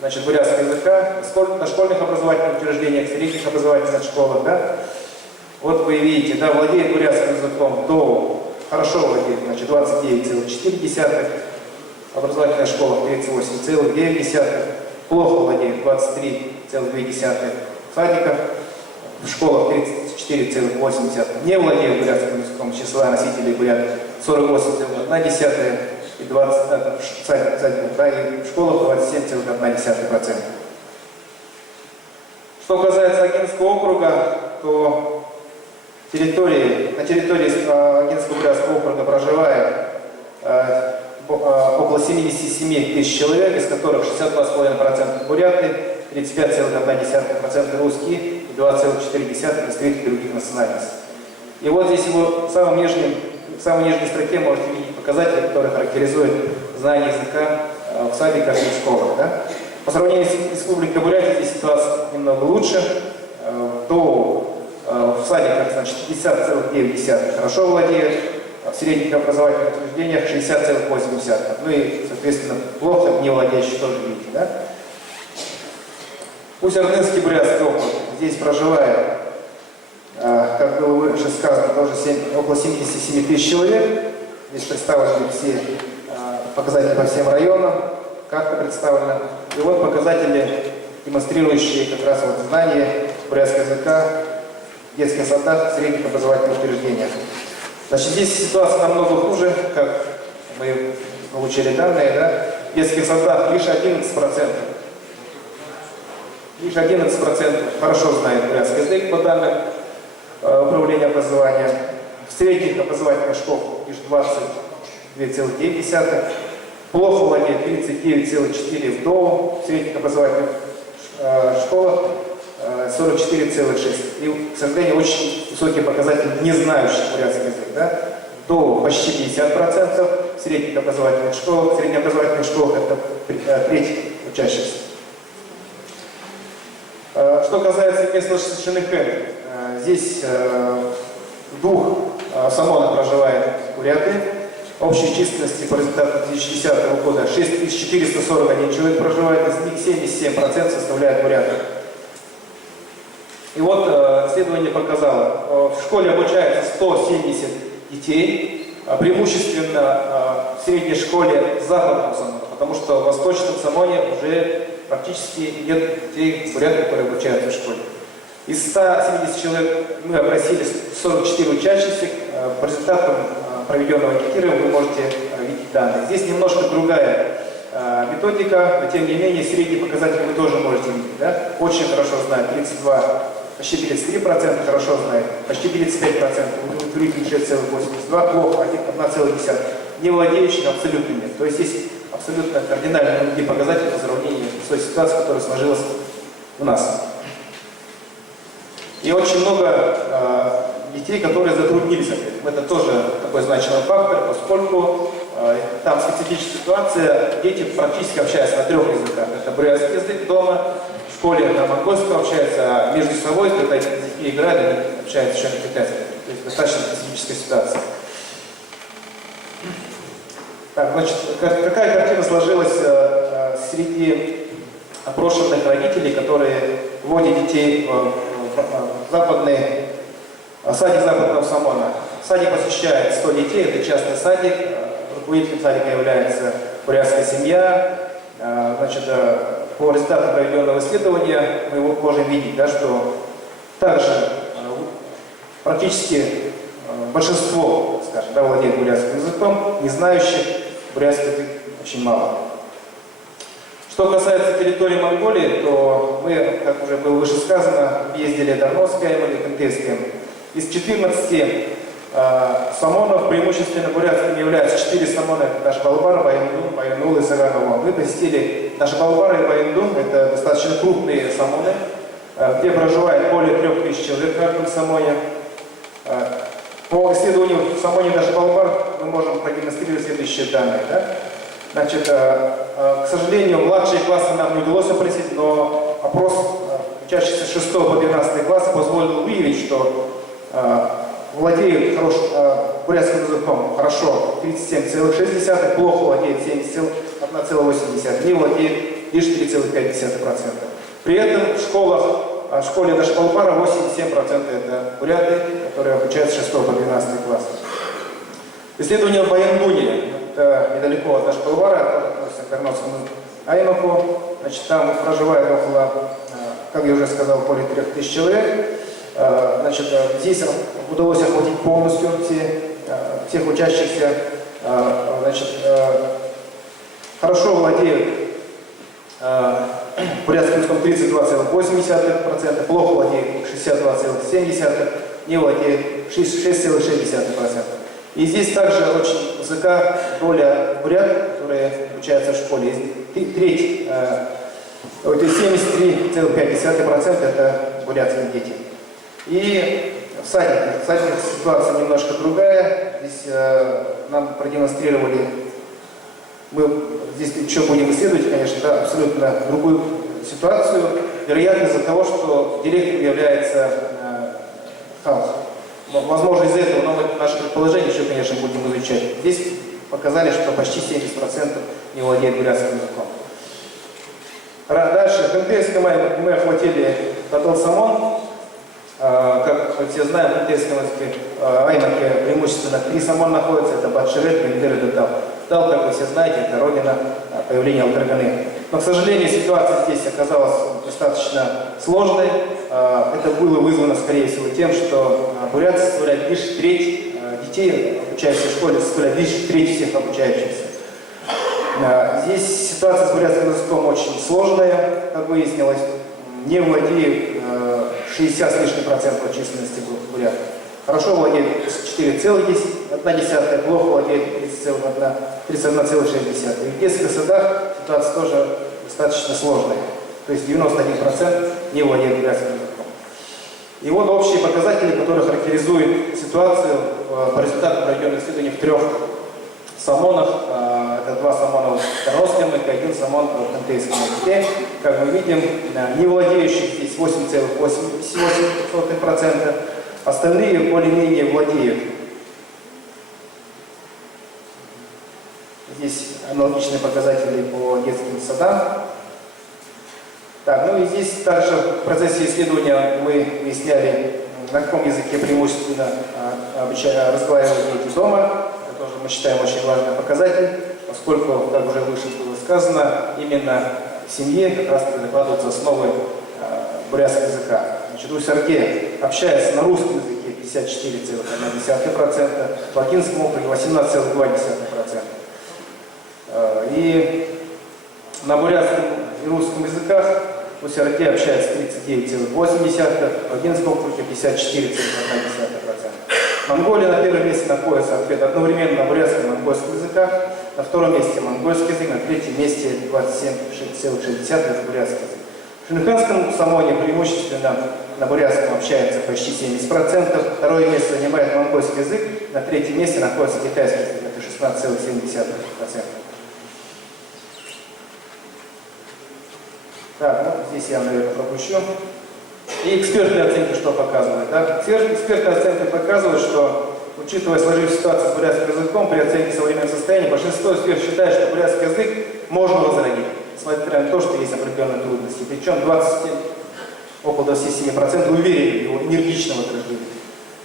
бурятского языка в дошкольных образовательных учреждениях, в средних образовательных школах. Да? Вот вы видите, да, владеет бурятским языком хорошо владеет, 29,4, образовательная школа 38,9, плохо владеет 23,2 садиков, в школах 34,8, не владеет бурятским языком, числа носителей бурят 48,1 и 20 садиков, да, и в школах 27,1%. Что касается Агинского округа, то на территории Агинского бурятского округа проживает около 77 тысяч человек, из которых 62,5% буряты, 35,1% русские и 2,4% представители других национальностей. И вот здесь в самой нижней строке можете видеть показатели, которые характеризуют знание языка в садиках и в школах. Да? По сравнению с Республикой Бурятия здесь ситуация немного лучше. В садиках 50,9 хорошо владеют, в средних образовательных учреждениях 60,8. Ну и, соответственно, плохо не владеющие тоже видите, да? Усть-Ордынский бурятский округ. Здесь проживает, как было выше сказано, тоже около 77 тысяч человек. Здесь представлены все показатели по всем районам, карта представлена. И вот показатели, демонстрирующие как раз вот знания бурятского языка в детских садах, средних образовательных учреждениях. Значит, здесь ситуация намного хуже, как мы получили данные, да? В детских садах лишь 11%. Лишь 11% хорошо знает бурятский язык по данным управления образования. В средних образовательных школах лишь 22,9%. Плохо владеет 39,4% в ДОУ. В средних образовательных школах 44,6%. И, к сожалению, очень высокий показатель не знающих бурятский язык. Да? В ДОУ почти 50%. В средних образовательных школах. В среднеобразовательных школах это треть учащихся. Что касается мест ШНХ, здесь в 2 СОМОНах проживает буряты. Общей численности по результатам 2010 года 6441 человек проживает, из них 77% составляют буряты. И вот исследование показало, в школе обучается 170 детей, преимущественно в средней школе западного СОМОНа, потому что в восточном СОМОНе уже практически нет детей бурят, которые обучаются в школе. Из 170 человек мы опросили 44 учащихся. По результатам проведенного анкетирования вы можете видеть данные. Здесь немножко другая методика, но тем не менее средний показатель вы тоже можете видеть. Да? Очень хорошо знают 32, почти 33% хорошо знают, почти 35%, удовлетворительно 6,82%, плохо 1,1%, не владеющие абсолютно нет. То есть есть абсолютно кардинально другие показатели по сравнению с той ситуацией, которая сложилась у нас. И очень много детей, которые затруднились ответить. Это тоже такой значимый фактор, поскольку там специфическая ситуация, дети практически общаются на 3 языках. Это бурятский язык дома, в школе на монгольском общаются, а между собой, когда эти детей играют, они общаются еще на китайском. То есть достаточно специфическая ситуация. Так, значит, какая картина сложилась среди опрошенных родителей, которые вводят детей в западный садик западного СОМОНа? Садик посещает 100 детей, это частный садик, руководителем садика является бурятская семья. Значит, по результатам проведенного исследования мы можем видеть, да, что также практически большинство, скажем, да, владеет бурятским языком, не знающих бурятский язык очень мало. Что касается территории Монголии, то мы, как уже было выше сказано, ездили Дарновское и Кентейское. Из 14 СОМОНов преимущественно бурятскими являются 4 СОМОНа: это Дашбалбар, Баяндун, Баянул и Саганова. Мы посетили Дашбалбар и Баяндун, это достаточно крупные СОМОНы, где проживает более 3000 человек в каждом СОМОНе. По исследованию в СОМОНе Дашбалбар мы можем продемонстрировать следующие данные. Да? Значит, к сожалению, младшие классы нам не удалось опросить, но опрос учащихся с 6 по 12 класса позволил выявить, что владеют бурятским языком хорошо 37,6%, плохо владеет 71,8%, не владеет лишь 3,5%. При этом в школе Дашбалбара 87% это буряты, которые обучаются с 6 по 12 класс. Исследование в Баяндуне, это недалеко от Дашбалбара, относится к Тарновскому Аймаку. Значит, там проживает около, как я уже сказал, более 3000 человек. Значит, здесь удалось охватить полностью всех учащихся. Значит, хорошо владеют бурятским языком 32,8%, плохо владеет 62,7%, не владеет 6,6%. И здесь также очень высока доля бурят, которые обучаются в школе. Треть, 73,5% это бурятские дети. И в садиках ситуация немножко другая. Здесь нам продемонстрировали, мы здесь еще будем исследовать, конечно, да, абсолютно другую ситуацию. Вероятно, из-за того, что директором является хаос. возможно, из этого, но мы наши предположения еще, конечно, будем изучать. Здесь показали, что почти 70% не владеет бурятским языком. Дальше, в Хантейском мы охватили Татал-Самон. Как мы все знаем, в Хантейском аймаке преимущественно 3 самон находятся, это Батширет, Бендер и Датал. Датал, как вы все знаете, это родина появления Алтарганы. Но, к сожалению, ситуация здесь оказалась достаточно сложной. Это было вызвано, скорее всего, тем, что бурятцы составляют лишь треть детей, обучающихся в школе, составляют лишь треть всех обучающихся. Здесь ситуация с бурятским языком очень сложная, как выяснилось. Не владеют 60 с лишним процентов численности бурят. Хорошо владеет 4,1, плохо владеет 31,6. И в детских садах ситуация тоже достаточно сложная. То есть 91% не владеет бурятским языком. И вот общие показатели, которые характеризуют ситуацию по результатам проведенных исследований в 3 самонах. Это 2 самона в Тарновском и 1 самон в Хантейском языке. Как мы видим, не владеющих здесь 8,8%, остальные более-менее владеют. Здесь аналогичные показатели по детским садам. Так, ну и здесь также в процессе исследования мы выясняли, на каком языке преимущественно разговаривают дети дома. Это тоже мы считаем очень важный показатель, поскольку, как уже выше было сказано, именно в семье как раз закладываются основы бурятского языка. Значит, у Сергея общается на русском языке 54,1%, в Латинском округе 18,2%. И на бурятском и русском языках у Сергея общается 39,8%, в Латинском округе 54,1%. Монголия на первом месте находится одновременно на бурятском и монгольском языках, на втором месте монгольский язык, на третьем месте 27,6% бурятский язык. В Шенханском самоне преимущественно на бурятском общается почти 70%, второе место занимает монгольский язык, на третьем месте находится китайский язык, это 16,7%. Так, ну, здесь я, наверное, пропущу. И экспертные оценки что показывают? Да? Экспертные оценки показывают, что, учитывая сложившуюся ситуацию с бурятским языком, при оценке современного состояния, большинство экспертов считает, что бурятский язык можно возродить, несмотря на то, что есть определенные трудности. Причем около 27% уверены в его энергичном возрождении.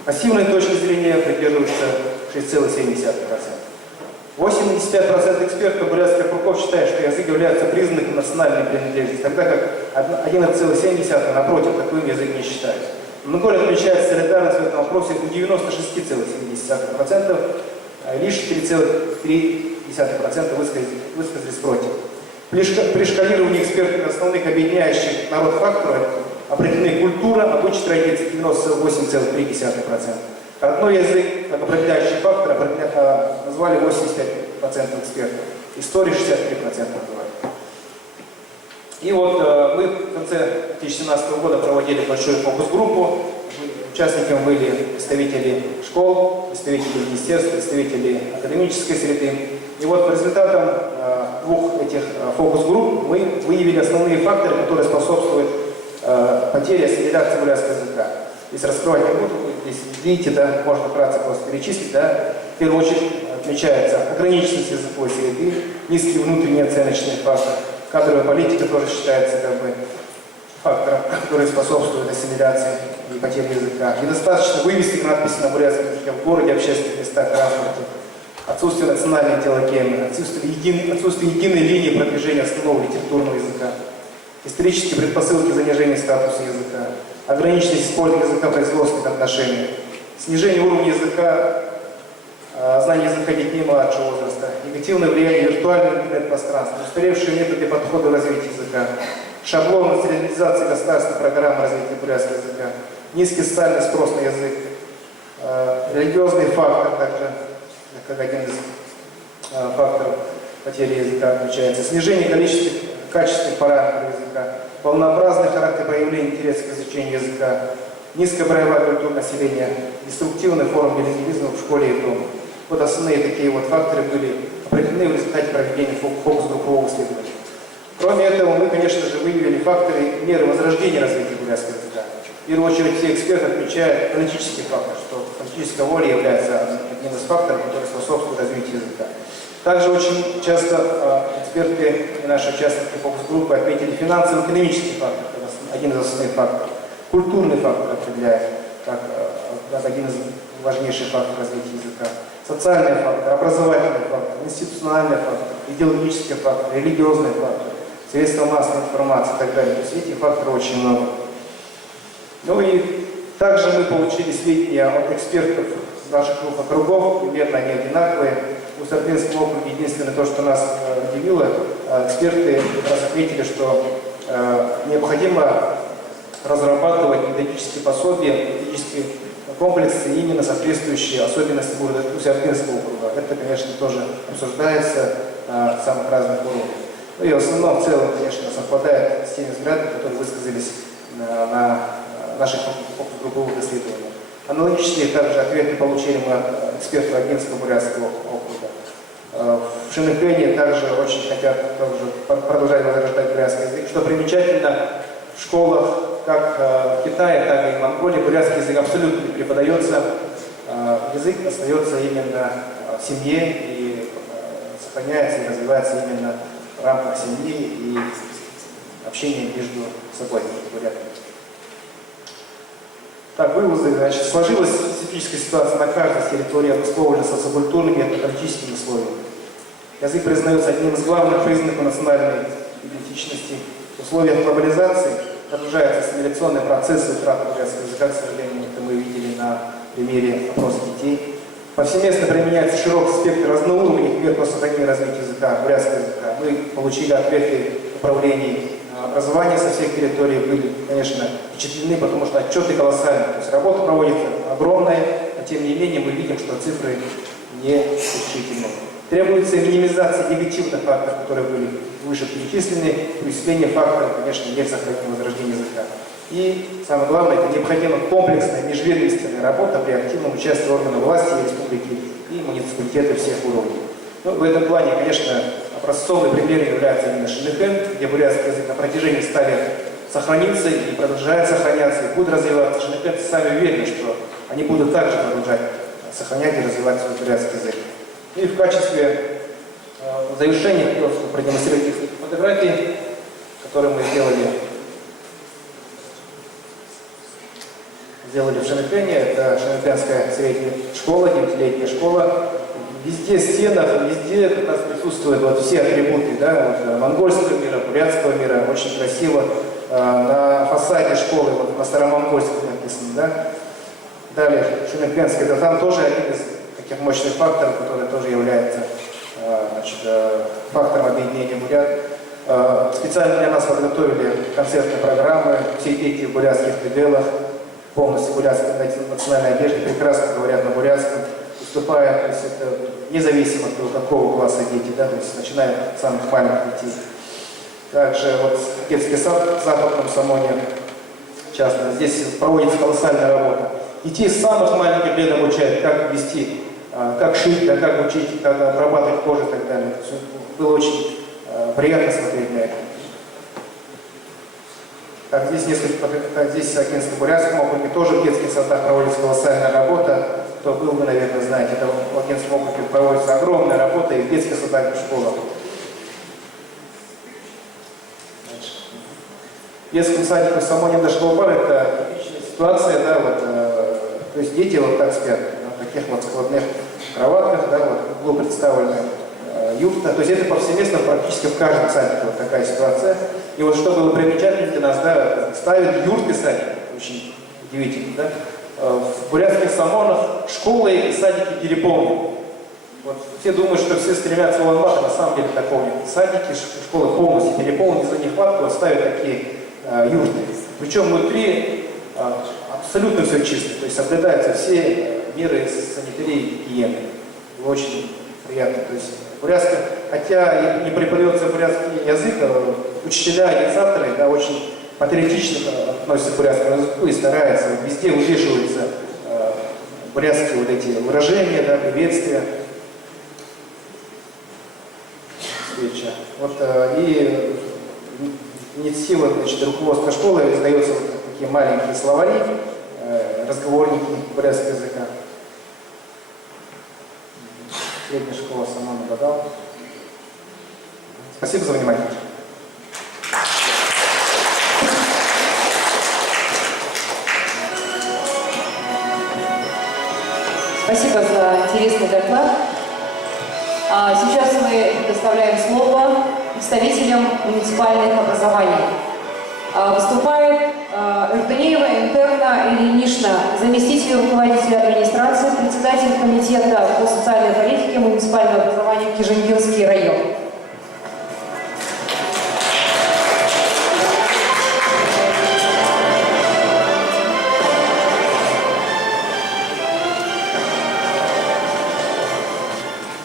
Пассивной точки зрения придерживаются 6,7%. 85% экспертов бурятских округов считают, что язык является признаком национальной принадлежности, тогда как 11,7% напротив таковым язык не считают. Монголия отмечает солидарность в этом вопросе у 96,7%, лишь 4,3% высказались против. При шкалировании экспертов основных объединяющих народ факторов определены культура, обычаи, традиции 98,3%. Родной язык, как определяющий фактор, назвали 85% экспертов. Истории 63% назвали. И вот мы в конце 2017 года проводили большую фокус-группу. Участниками были представители школ, представители министерств, представители академической среды. И вот по результатам 2 этих фокус-групп мы выявили основные факторы, которые способствуют потере ассимиляции бурятского языка. Здесь раскрывать не буду, здесь видите, да, можно вкратце просто перечислить, да. В первую очередь отмечается ограниченность языковой среды, низкий внутренний оценочный фактор, кадровая политика тоже считается как бы фактором, который способствует ассимиляции и потере языка. Недостаточно вывести надписи на бурятском языке в городе, общественных местах, транспорте, отсутствие национальной телогемы, отсутствие единой линии продвижения основного литературного языка, исторические предпосылки занижения статуса языка, ограниченность использования языка в производственных отношениях, снижение уровня языка, знания языка детей младшего возраста, негативное влияние виртуального интернет-пространства, устаревшие методы подхода развития языка, шаблон реализации государственной программы развития бурятского языка, низкий социальный спрос на язык, религиозный фактор также, как один из факторов потери языка отмечается, снижение качественных параметров языка, полнообразный характер проявления интереса к изучению языка, низкая боевая культура населения, деструктивная форма билингвизма в школе и дома. Вот основные такие вот факторы были определены в результате проведения фокус-группового исследования. Кроме этого, мы, конечно же, выявили факторы меры возрождения развития бурятского языка. В первую очередь все эксперты отмечают политический фактор, что политическая воля является одним из факторов, который способствует развитию языка. Также очень часто эксперты и наши участники фокус-группы отметили финансово-экономический фактор, это один из основных факторов. Культурный фактор определяет как один из важнейших факторов развития языка. Социальный фактор, образовательный фактор, институциональный фактор, идеологический фактор, религиозный фактор, средства массовой информации и так далее. То есть этих факторов очень много. Ну и также мы получили сведения от экспертов наших двух округов, примерно они одинаковые. В Сардинском округе единственное то, что нас удивило, эксперты раз отметили, что необходимо разрабатывать методические пособия, методические комплексы именно соответствующие особенностям Сардинского округа. Это, конечно, тоже обсуждается на самых разных уровнях. Ну и в основном, в целом, конечно, совпадает с теми взглядами, которые высказались на наших групповых исследованиях. Аналогичные также ответы получили мы от экспертов Агинского-Бурятского округа. В Шенекене также очень хотят продолжать возрождать бурятский язык. Что примечательно, в школах как в Китае, так и в Монголии бурятский язык абсолютно не преподается. Язык остается именно в семье и сохраняется и развивается именно в рамках семьи и общения между собой, бурятами. Так, выводы, значит, сложилась специфическая ситуация на каждой территории, обусловлена социокультурными и этнографическими условиями. Язык признается одним из главных признаков национальной идентичности. В условиях глобализации продолжаются ассимиляционные процессы утраты бурятского языка, к сожалению, это мы видели на примере опроса детей. Повсеместно применяется широкий спектр разноуровневых мер по сохранению и развитию языка, бурятского языка. Мы получили ответы управлений образования со всех территорий, были, конечно, впечатлены, потому что отчеты колоссальные. То есть работа проводится огромная, но тем не менее мы видим, что цифры не утешительны. Требуется минимизация негативных факторов, которые были выше перечислены, усиление факторов, конечно, нет сохранения возрождения языка. И самое главное, это необходима комплексная межведомственная работа при активном участии органов власти республики и муниципалитетов всех уровней. Ну, в этом плане, конечно, образцовым примером является именно Шенекен, где бурятский язык на протяжении 100 лет сохранился и продолжает сохраняться, и будет развиваться. Шенекенцы сами уверены, что они будут также продолжать сохранять и развивать свой бурятский язык. И в качестве завершения хотелось бы продемонстрировать несколько фотографий, которые мы сделали в Шенекене. Это Шенекенская средняя школа, 9-летняя школа. Везде стенах, везде как раз присутствуют вот все атрибуты, да, вот, монгольского мира, бурятского мира, очень красиво. На фасаде школы, вот, на старомонгольском написано, да. Далее, Шенекенский, это там тоже один из таких мощных факторов, который тоже является значит, фактором объединения бурят. Специально для нас подготовили концертные программы, все дети в бурятских пределах, полностью в бурятской национальной одежде, прекрасно говорят на бурятском, выступая, то есть это независимо от того, какого класса дети, да, то есть начиная от самых маленьких детей. Также вот детский сад в Западном Самоне, часто, здесь проводится колоссальная работа. Детей с самых маленьких лет обучают, как вести, как шить, как учить, как обрабатывать кожу и так далее. Было очень приятно смотреть на это. Так, здесь несколько, здесь в Агинско-Бурятском округе тоже в детских садах проводится колоссальная работа. Кто был, вы, наверное, знаете, это в Агинском округе проводится огромная работа и в детских садах, и в школах. В детском садике в Самоне дошло бар, это типичная ситуация, да, вот, то есть дети вот так спят, на таких вот складных кроватках, да, вот, было представлено юбка, то есть это повсеместно практически в каждом садике вот такая ситуация. И вот что было примечательно для нас, да, ставят юрты садики, очень удивительно, да. В бурятских Самонах школы и садики переполнены. Вот, все думают, что все стремятся в Улан-Батор, на самом деле такого нет. Садики, школы полностью переполнены, за нехватку вот ставят такие юрты. Причем внутри абсолютно все чисто, то есть соблюдаются все меры санитарии и гигиены. Очень приятно. То есть бурятская, хотя не преподается бурятский язык, учителя, организаторы, да, очень патриотично относятся к бурятскому языку и стараются, везде вывешиваются бурятские вот эти выражения, да, приветствия. Вот, и инициатива, значит, руководства школы издается вот такие маленькие словари, разговорники бурятского языка. Средняя школа сама нагадала. Спасибо за внимание. Спасибо за интересный доклад. Сейчас мы предоставляем слово представителям муниципальных образований. Выступает Эртынеева Интерна Ильинична, заместитель руководителя администрации, председатель комитета по социальной политике муниципального образования Кижингинский район.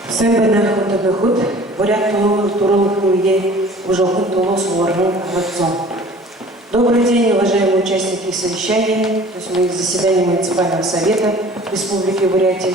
Sen bana худо-бехуд, бурят турулых людей, уже худо суарну рацон. Добрый день, уважаемые участники совещания, то есть моих заседаний муниципального совета Республики Бурятия,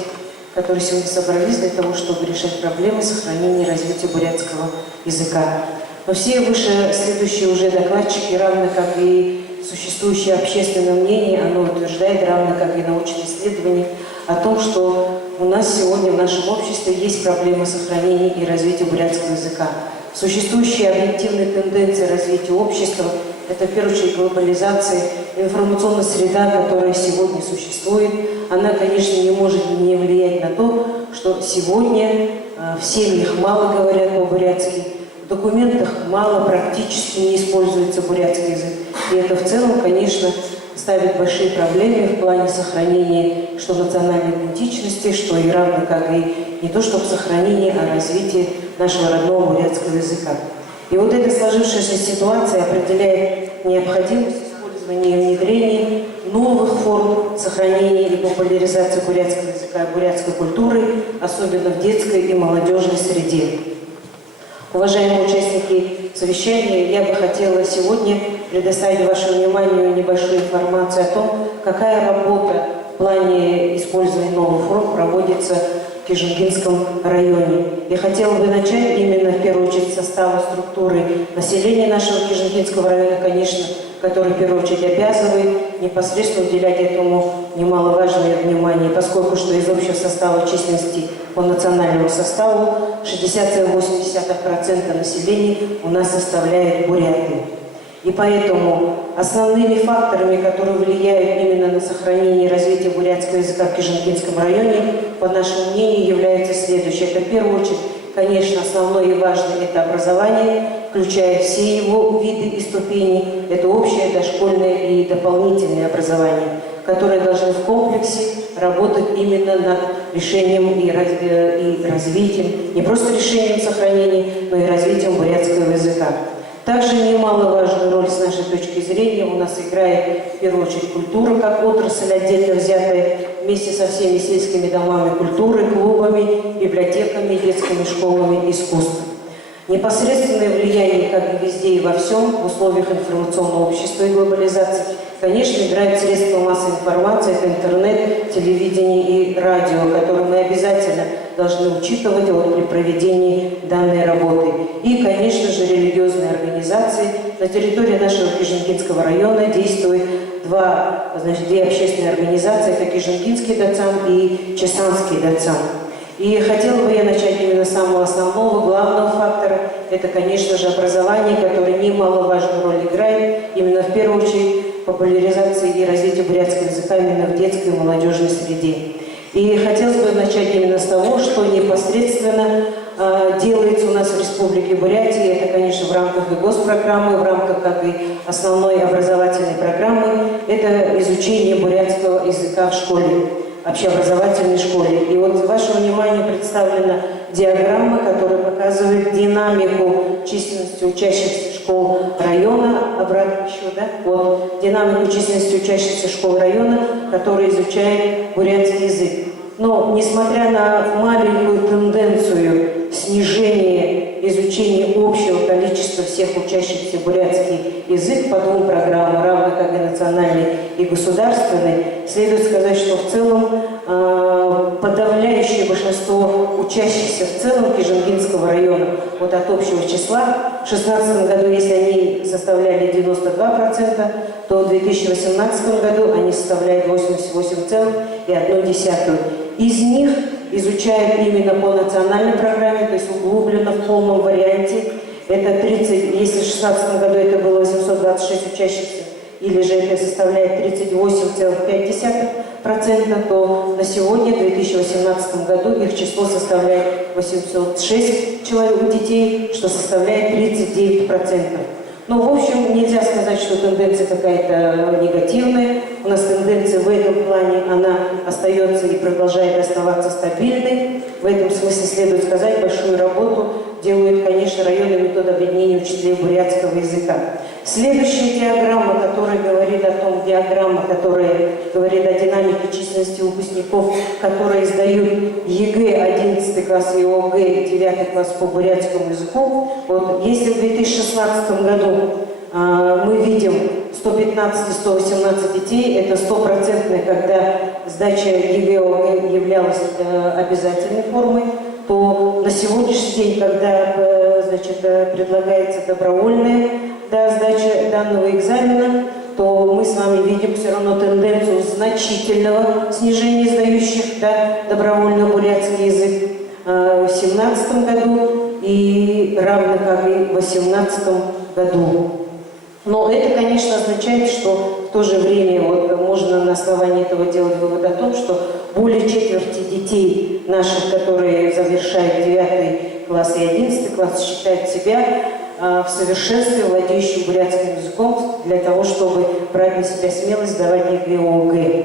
которые сегодня собрались для того, чтобы решать проблемы сохранения и развития бурятского языка. Но все выше следующие уже докладчики, равно как и существующее общественное мнение, оно утверждает, равно как и научные исследования, о том, что у нас сегодня в нашем обществе есть проблемы сохранения и развития бурятского языка. Существующие объективные тенденции развития общества – это, в первую очередь, глобализация, информационная среда, которая сегодня существует. Она, конечно, не может не влиять на то, что сегодня в семьях мало говорят по-бурятски, в документах мало, практически не используется бурятский язык. И это в целом, конечно, ставит большие проблемы в плане сохранения что национальной идентичности, что и равно как и не то чтобы сохранения, а развития нашего родного бурятского языка. И вот эта сложившаяся ситуация определяет необходимость использования и внедрения новых форм сохранения и популяризации бурятского языка и бурятской культуры, особенно в детской и молодежной среде. Уважаемые участники совещания, я бы хотела сегодня предоставить вашему вниманию небольшую информацию о том, какая работа в плане использования новых форм проводится в Кижингинском районе. Я хотела бы начать именно в первую очередь с состава структуры населения нашего Кижингинского района, конечно, который в первую очередь обязывает непосредственно уделять этому немаловажное внимание, поскольку что из общего состава численности по национальному составу 60,8% населения у нас составляет буряты. И поэтому основными факторами, которые влияют именно на сохранение и развитие бурятского языка в Кижингинском районе, по нашему мнению, являются следующие. Это в первую очередь, конечно, основное и важное – это образование, включая все его виды и ступени. Это общее, дошкольное и дополнительное образование, которые должны в комплексе работать именно над решением и развитием, не просто решением сохранения, но и развитием бурятского языка. Также немаловажную роль с нашей точки зрения у нас играет в первую очередь культура как отрасль, отдельно взятая вместе со всеми сельскими домами культуры, клубами, библиотеками, детскими школами искусств. Непосредственное влияние, как и везде и во всем, в условиях информационного общества и глобализации, конечно, играют средства массовой информации, это интернет, телевидение и радио, которые мы обязательно должны учитывать при проведении данной работы. И, конечно же, религиозные организации. На территории нашего Кижингинского района действуют две общественные организации, это Кижингинский дацан и Чесанский дацан. И хотела бы я начать именно с самого основного, главного фактора. Это, конечно же, образование, которое немаловажную роль играет именно в первую очередь популяризации и развитию бурятского языка именно в детской и молодежной среде. И хотелось бы начать именно с того, что непосредственно делается у нас в Республике Бурятия. Это, конечно, в рамках и госпрограммы, в рамках как и основной образовательной программы. Это изучение бурятского языка в школе, общеобразовательной школе. И вот вашему вниманию представлена диаграмма, которая показывает динамику численности учащихся школ района. Обратно еще, да? Вот динамику численности учащихся школ района, которые изучают бурятский язык. Но, несмотря на маленькую тенденцию снижения изучения общего количества всех учащихся бурятский язык по двум программам, равно как и национальной и государственной, следует сказать, что в целом подавляющее большинство учащихся в целом Кижингинского района от общего числа в 2016 году, если они составляли 92%, то в 2018 году они составляют 88,1%. Из них изучают именно по национальной программе, то есть углубленно в полном варианте. Это 30, если в 2016 году это было 826 учащихся, или же это составляет 38,5%, то на сегодня, в 2018 году, их число составляет 806 человек, детей, что составляет 39%. Ну, в общем, нельзя сказать, что тенденция какая-то негативная. У нас тенденция в этом плане, она остается и продолжает оставаться стабильной. В этом смысле следует сказать, большую работу делают, конечно, районный метод объединения учителей бурятского языка. Следующая диаграмма, которая говорит о динамике численности выпускников, которые сдают ЕГЭ 11 класс и ОГЭ 9 класс по бурятскому языку. Вот если в 2016 году мы видим 115 и 118 детей, это стопроцентно, когда сдача ЕГЭ ОГЭ являлась обязательной формой, то на сегодняшний день, когда предлагается добровольная сдача данного экзамена, то мы с вами видим все равно тенденцию значительного снижения сдающих добровольно бурятский язык в 2017 году и равно как и в 2018 году. Но это, конечно, означает, что в то же время можно на основании этого делать вывод о том, что более четверти детей наших, которые завершают 9 класс и 11 класс, считают себя в совершенстве владеющим бурятским языком для того, чтобы брать на себя смелость сдавать ЕГЭ ОГЭ.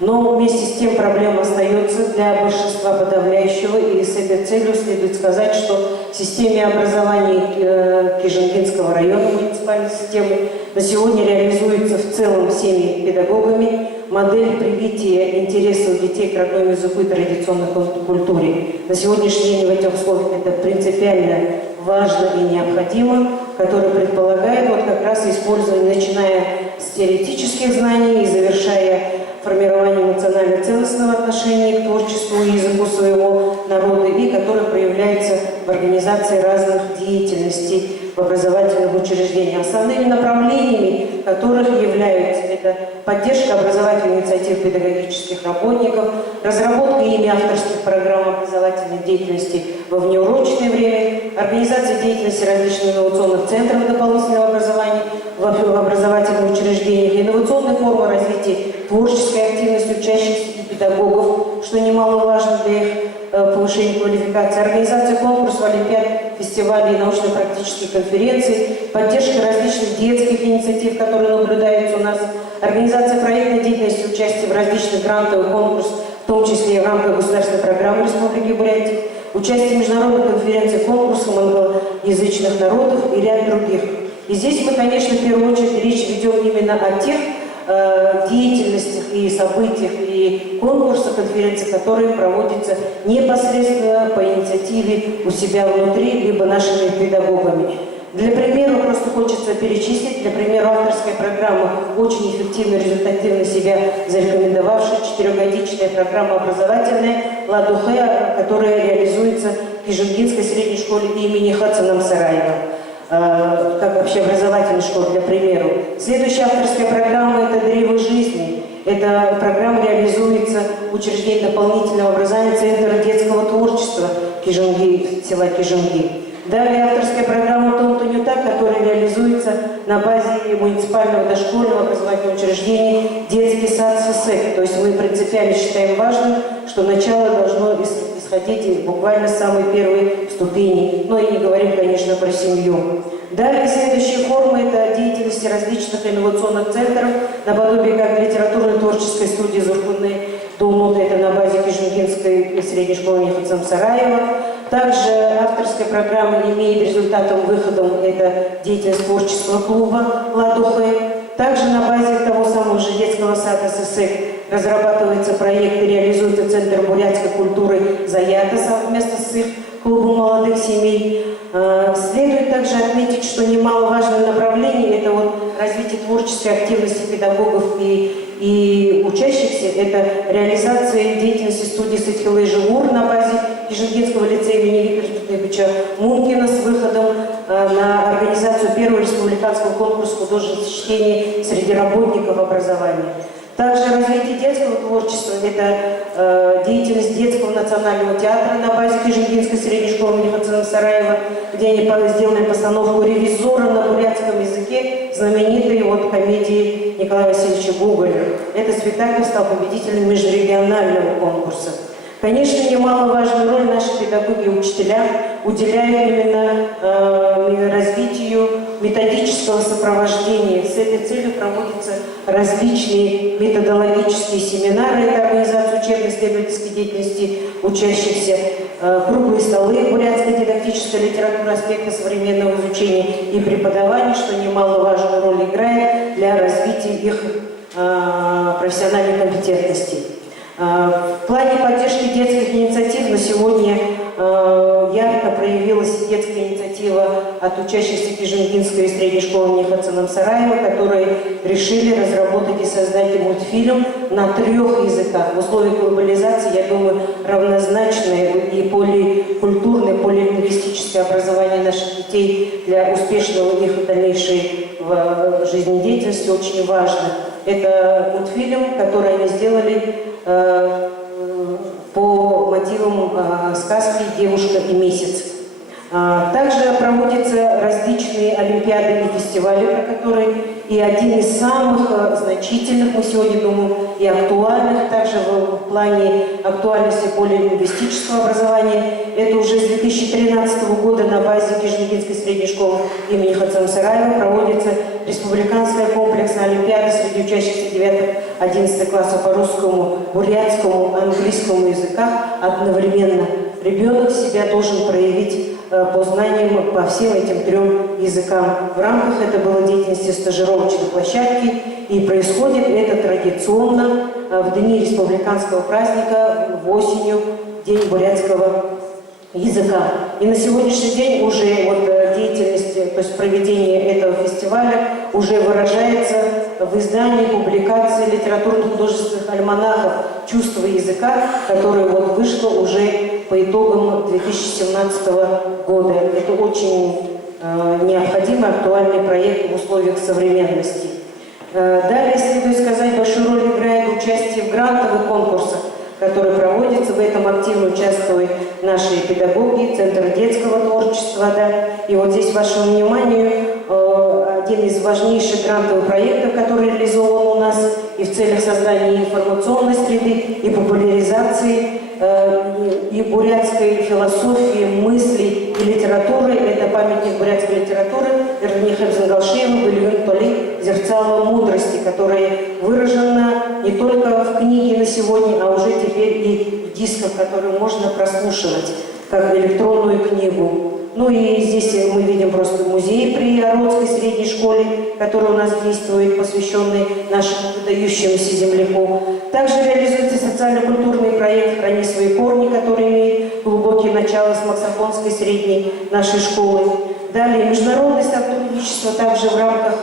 Но вместе с тем проблема остается для большинства подавляющего, и с этой целью следует сказать, что в системе образования Кижингинского района муниципальной системы на сегодня реализуется в целом всеми педагогами модель привития интересов детей к родному языку и традиционной культуре. На сегодняшний день в этих условиях это принципиально важно и необходимо, которое предполагает как раз использование, начиная с теоретических знаний и завершая формирование национально-целостного отношения к творчеству и языку своего народа, и которое проявляется в организации разных деятельностей в образовательных учреждениях. Основными направлениями которых являются это поддержка образовательных инициатив педагогических работников, разработка ими авторских программ образовательной деятельности во внеурочное время, организация деятельности различных инновационных центров дополнительного образования в образовательных учреждениях, инновационные формы развития творческой активности учащихся и педагогов, что немаловажно для их повышения квалификации, организация конкурсов, олимпиад, фестивалей и научно-практических конференций, поддержка различных детских инициатив, которые наблюдаются у нас, организация проектной деятельности, участие в различных грантовых конкурсах, в том числе и в рамках государственной программы Республики Бурятия, участие в международных конференциях, конкурсах англоязычных народов и ряд других. И здесь мы, конечно, в первую очередь речь ведем именно о тех деятельностях и событиях и конкурсах, конференциях, которые проводятся непосредственно по инициативе у себя внутри, либо нашими педагогами. Для примера просто хочется перечислить, для примера авторская программа, очень эффективно и результативно себя зарекомендовавшая, 4-годичная программа образовательная «Ладухэ», которая реализуется в Кижингинской средней школе имени Хацана Мсараева, как общеобразовательной школы, для примера. Следующая авторская программа – это «Древо жизни». Эта программа реализуется в учреждении дополнительного образования Центра детского творчества Кижинги, села Кижинги. Далее авторская программа «Том Тонютак», которая реализуется на базе муниципального дошкольного образовательного учреждения «Детский сад ССЭК». То есть мы принципиально считаем важным, что начало должно исходить буквально с самой первой ступени. Но и не говорим, конечно, про семью. Далее следующая форма – это деятельность различных инновационных центров, наподобие как литературно-творческой студии «Зуркуны Дулнута», это на базе Кижингинской средней школы имени Хацана Мсараева. Также авторская программа имеет результатом выходом это деятельность творческого клуба «Ладухэ». Также на базе того самого же детского сада ССЭК разрабатывается проект и реализуется Центр бурятской культуры «Заята» совместно с их клубом молодых семей. Следует также отметить, что немаловажное направление – это развитие творческой активности педагогов и учащихся, это реализация деятельности студии «Сытхилы Живур» на базе Кижингинского лицея имени Виктора Тутбековича Мункина с выходом на организацию первого республиканского конкурса художественных сочинений среди работников образования. Также развитие детского творчества – это деятельность детского национального театра на базе Кижингинской средней школы имени Хацана Сараева, где они сделали постановку «Ревизора» на бурятском языке знаменитой комедии Николая Васильевича Гоголя. Этот спектакль стал победителем межрегионального конкурса. Конечно, немаловажную роль наши педагоги и учителя уделяют именно развитию методического сопровождения. С этой целью проводятся различные методологические семинары, это организация учебно-исследовательской деятельности учащихся, круглые столы, бурятская дидактическая литература, аспекты современного изучения и преподавания, что немаловажную роль играет для развития их профессиональной компетентности. В плане поддержки детских инициатив на сегодня ярко проявилась детская инициатива от учащихся Кижингинской средней школы имени Хацана Сараева, которые решили разработать и создать мультфильм на 3 языках. В условиях глобализации, я думаю, равнозначное и поликультурное, полилингвистическое образование наших детей для успешного их дальнейшей жизнедеятельности очень важно. Это мультфильм, который они сделали по мотивам сказки «Девушка и месяц». Также проводятся различные олимпиады и фестивали, про которые и один из самых значительных, мы сегодня думаем, и актуальных, также в плане актуальности полилингвистического образования. Это уже с 2013 года на базе Кижингинской средней школы имени Хацана Сараева проводится республиканская комплексная олимпиада среди учащихся 9-11 классов по русскому, бурятскому, английскому языкам одновременно. Ребенок себя должен проявить по знаниям по всем этим 3 языкам. В рамках это было деятельности стажировочной площадки, и происходит это традиционно в дни республиканского праздника, осенью, День бурятского языка. И на сегодняшний день уже деятельность, то есть проведение этого фестиваля уже выражается в издании, публикации литературно-художественных альманахов «Чувство языка», которое вышло уже по итогам 2017 года. Это очень необходимый, актуальный проект в условиях современности. Далее, следует сказать, большую роль играет участие в грантовых конкурсах, которые проводятся. В этом активно участвуют наши педагоги, Центр детского творчества. И здесь вашему вниманию один из важнейших грантовых проектов, который реализован у нас и в целях создания информационной среды, и популяризации и бурятской философии, мысли и литературы. Это памятник бурятской литературы Эрни Хемзенгалшеева «Бельюн Толи. Зерцало мудрости», которая выражена не только в книге на сегодня, а уже теперь и в дисках, которые можно прослушивать, как электронную книгу. Ну и здесь мы видим просто музей при Ородской средней школе, который у нас действует, посвященный нашему выдающемуся земляку. Также реализуется социально-культурный проект «Храни свои корни», который имеет глубокие начала с Максофонской средней нашей школы. Далее международное сотрудничество также в рамках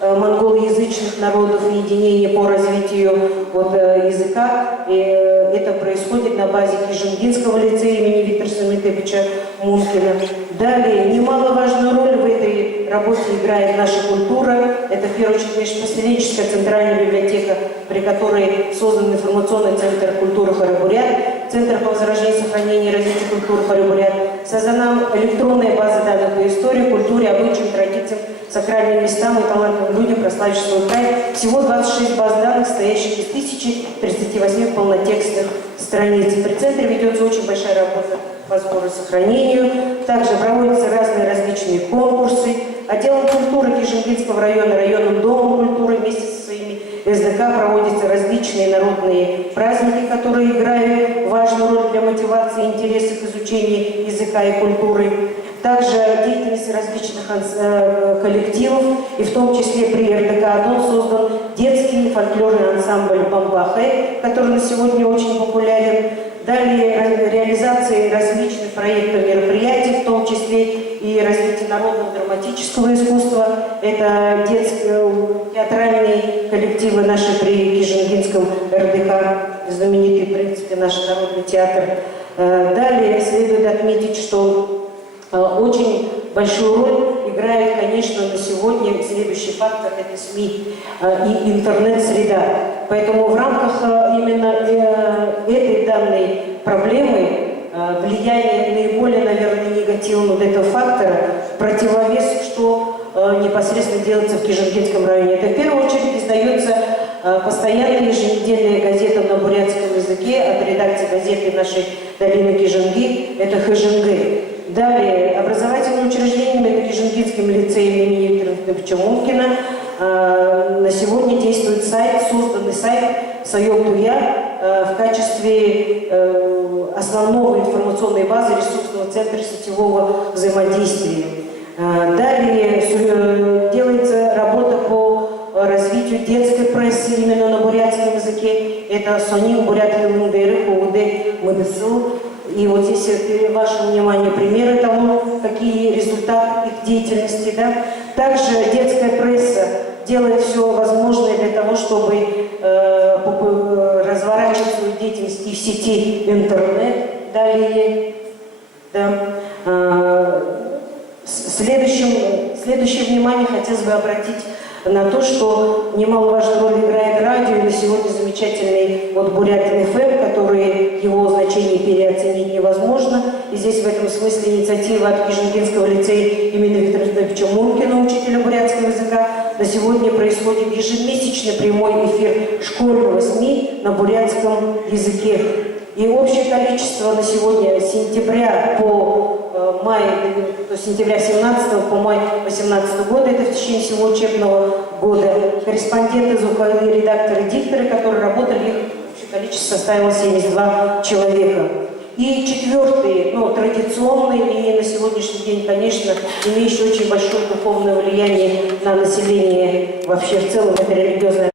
монголоязычных народов и единения по развитию языка. И это происходит на базе Кижингинского лицея имени Виктора Сумитовича Мункина. Далее немаловажную роль в этой работе играет наша культура. Это, в первую очередь, межпоселенческая центральная библиотека, при которой создан информационный центр культуры Хоры-Бурят, Центр по возрождению, сохранению и развитию культуры Хоры-Бурят. Создана электронная база данных по истории, культуре, обычаям, традициям, сакральным местам и талантливым людям, прославившим свой край. Всего 26 баз данных, состоящих из 1038 полнотекстных страниц. При центре ведется очень большая работа по сбору и сохранению. Также проводятся разные различные конкурсы. Отделом культуры Кижингинского района, районным домом культуры вместе со своими СДК проводятся различные народные праздники, которые играют важную роль для мотивации интереса к изучению языка и культуры. Также деятельность различных коллективов, и в том числе при РДК «Адон» создан детский фольклорный ансамбль «Бамбахэ», который на сегодня очень популярен. Далее реализация различных проектов, мероприятий, в том числе и развитие народного драматического искусства. Это детские театральные коллективы наши при Кижингинском РДК, знаменитый, в принципе, наш народный театр. Далее следует отметить, что очень большую роль играет, конечно, на сегодня следующий фактор – это СМИ и интернет-среда. Поэтому в рамках именно этой данной проблемы влияние наиболее, наверное, негативного вот этого фактора, противовес, что непосредственно делается в Кижингинском районе. Это в первую очередь издается постоянная еженедельная газета на бурятском языке от редакции газеты нашей долины Кижинги, это ХЖНГ. Далее, образовательным учреждением, это Кижингинским лицеем имени Виктора Федоровича Мункина. На сегодня действует сайт, созданный сайт Сайом-Туя в качестве основного информационной базы ресурсного центра сетевого взаимодействия. Далее делается работа по развитию детской прессы именно на бурятском языке. Это Сонин, Бурят Хилмундеры, ХУД, МДСУ. И вот здесь ваше внимание примеры тому, какие результаты их деятельности. Да? Также детская пресса делает все возможное для того, чтобы разворачивать свою деятельность и в сети интернет. Далее, да. Следующее внимание хотелось бы обратить на то, что немаловажную роль играет радио, и на сегодня замечательный вот Бурятин ФМ, который его значение переоценить невозможно. И здесь в этом смысле инициатива от Кижингинского лицея имени Виктора Федоровича Мункина, учителя бурятского языка. На сегодня происходит ежемесячный прямой эфир школьного СМИ на бурятском языке. И общее количество на сегодня с сентября по май, то сентября 17 по май 18 года, это в течение всего учебного года, корреспонденты, звуковые редакторы, дикторы, которые работали, их общее количество составило 72 человека. И четвертый, традиционный и на сегодняшний день, конечно, имеющий очень большое духовное влияние на население вообще в целом, это религиозное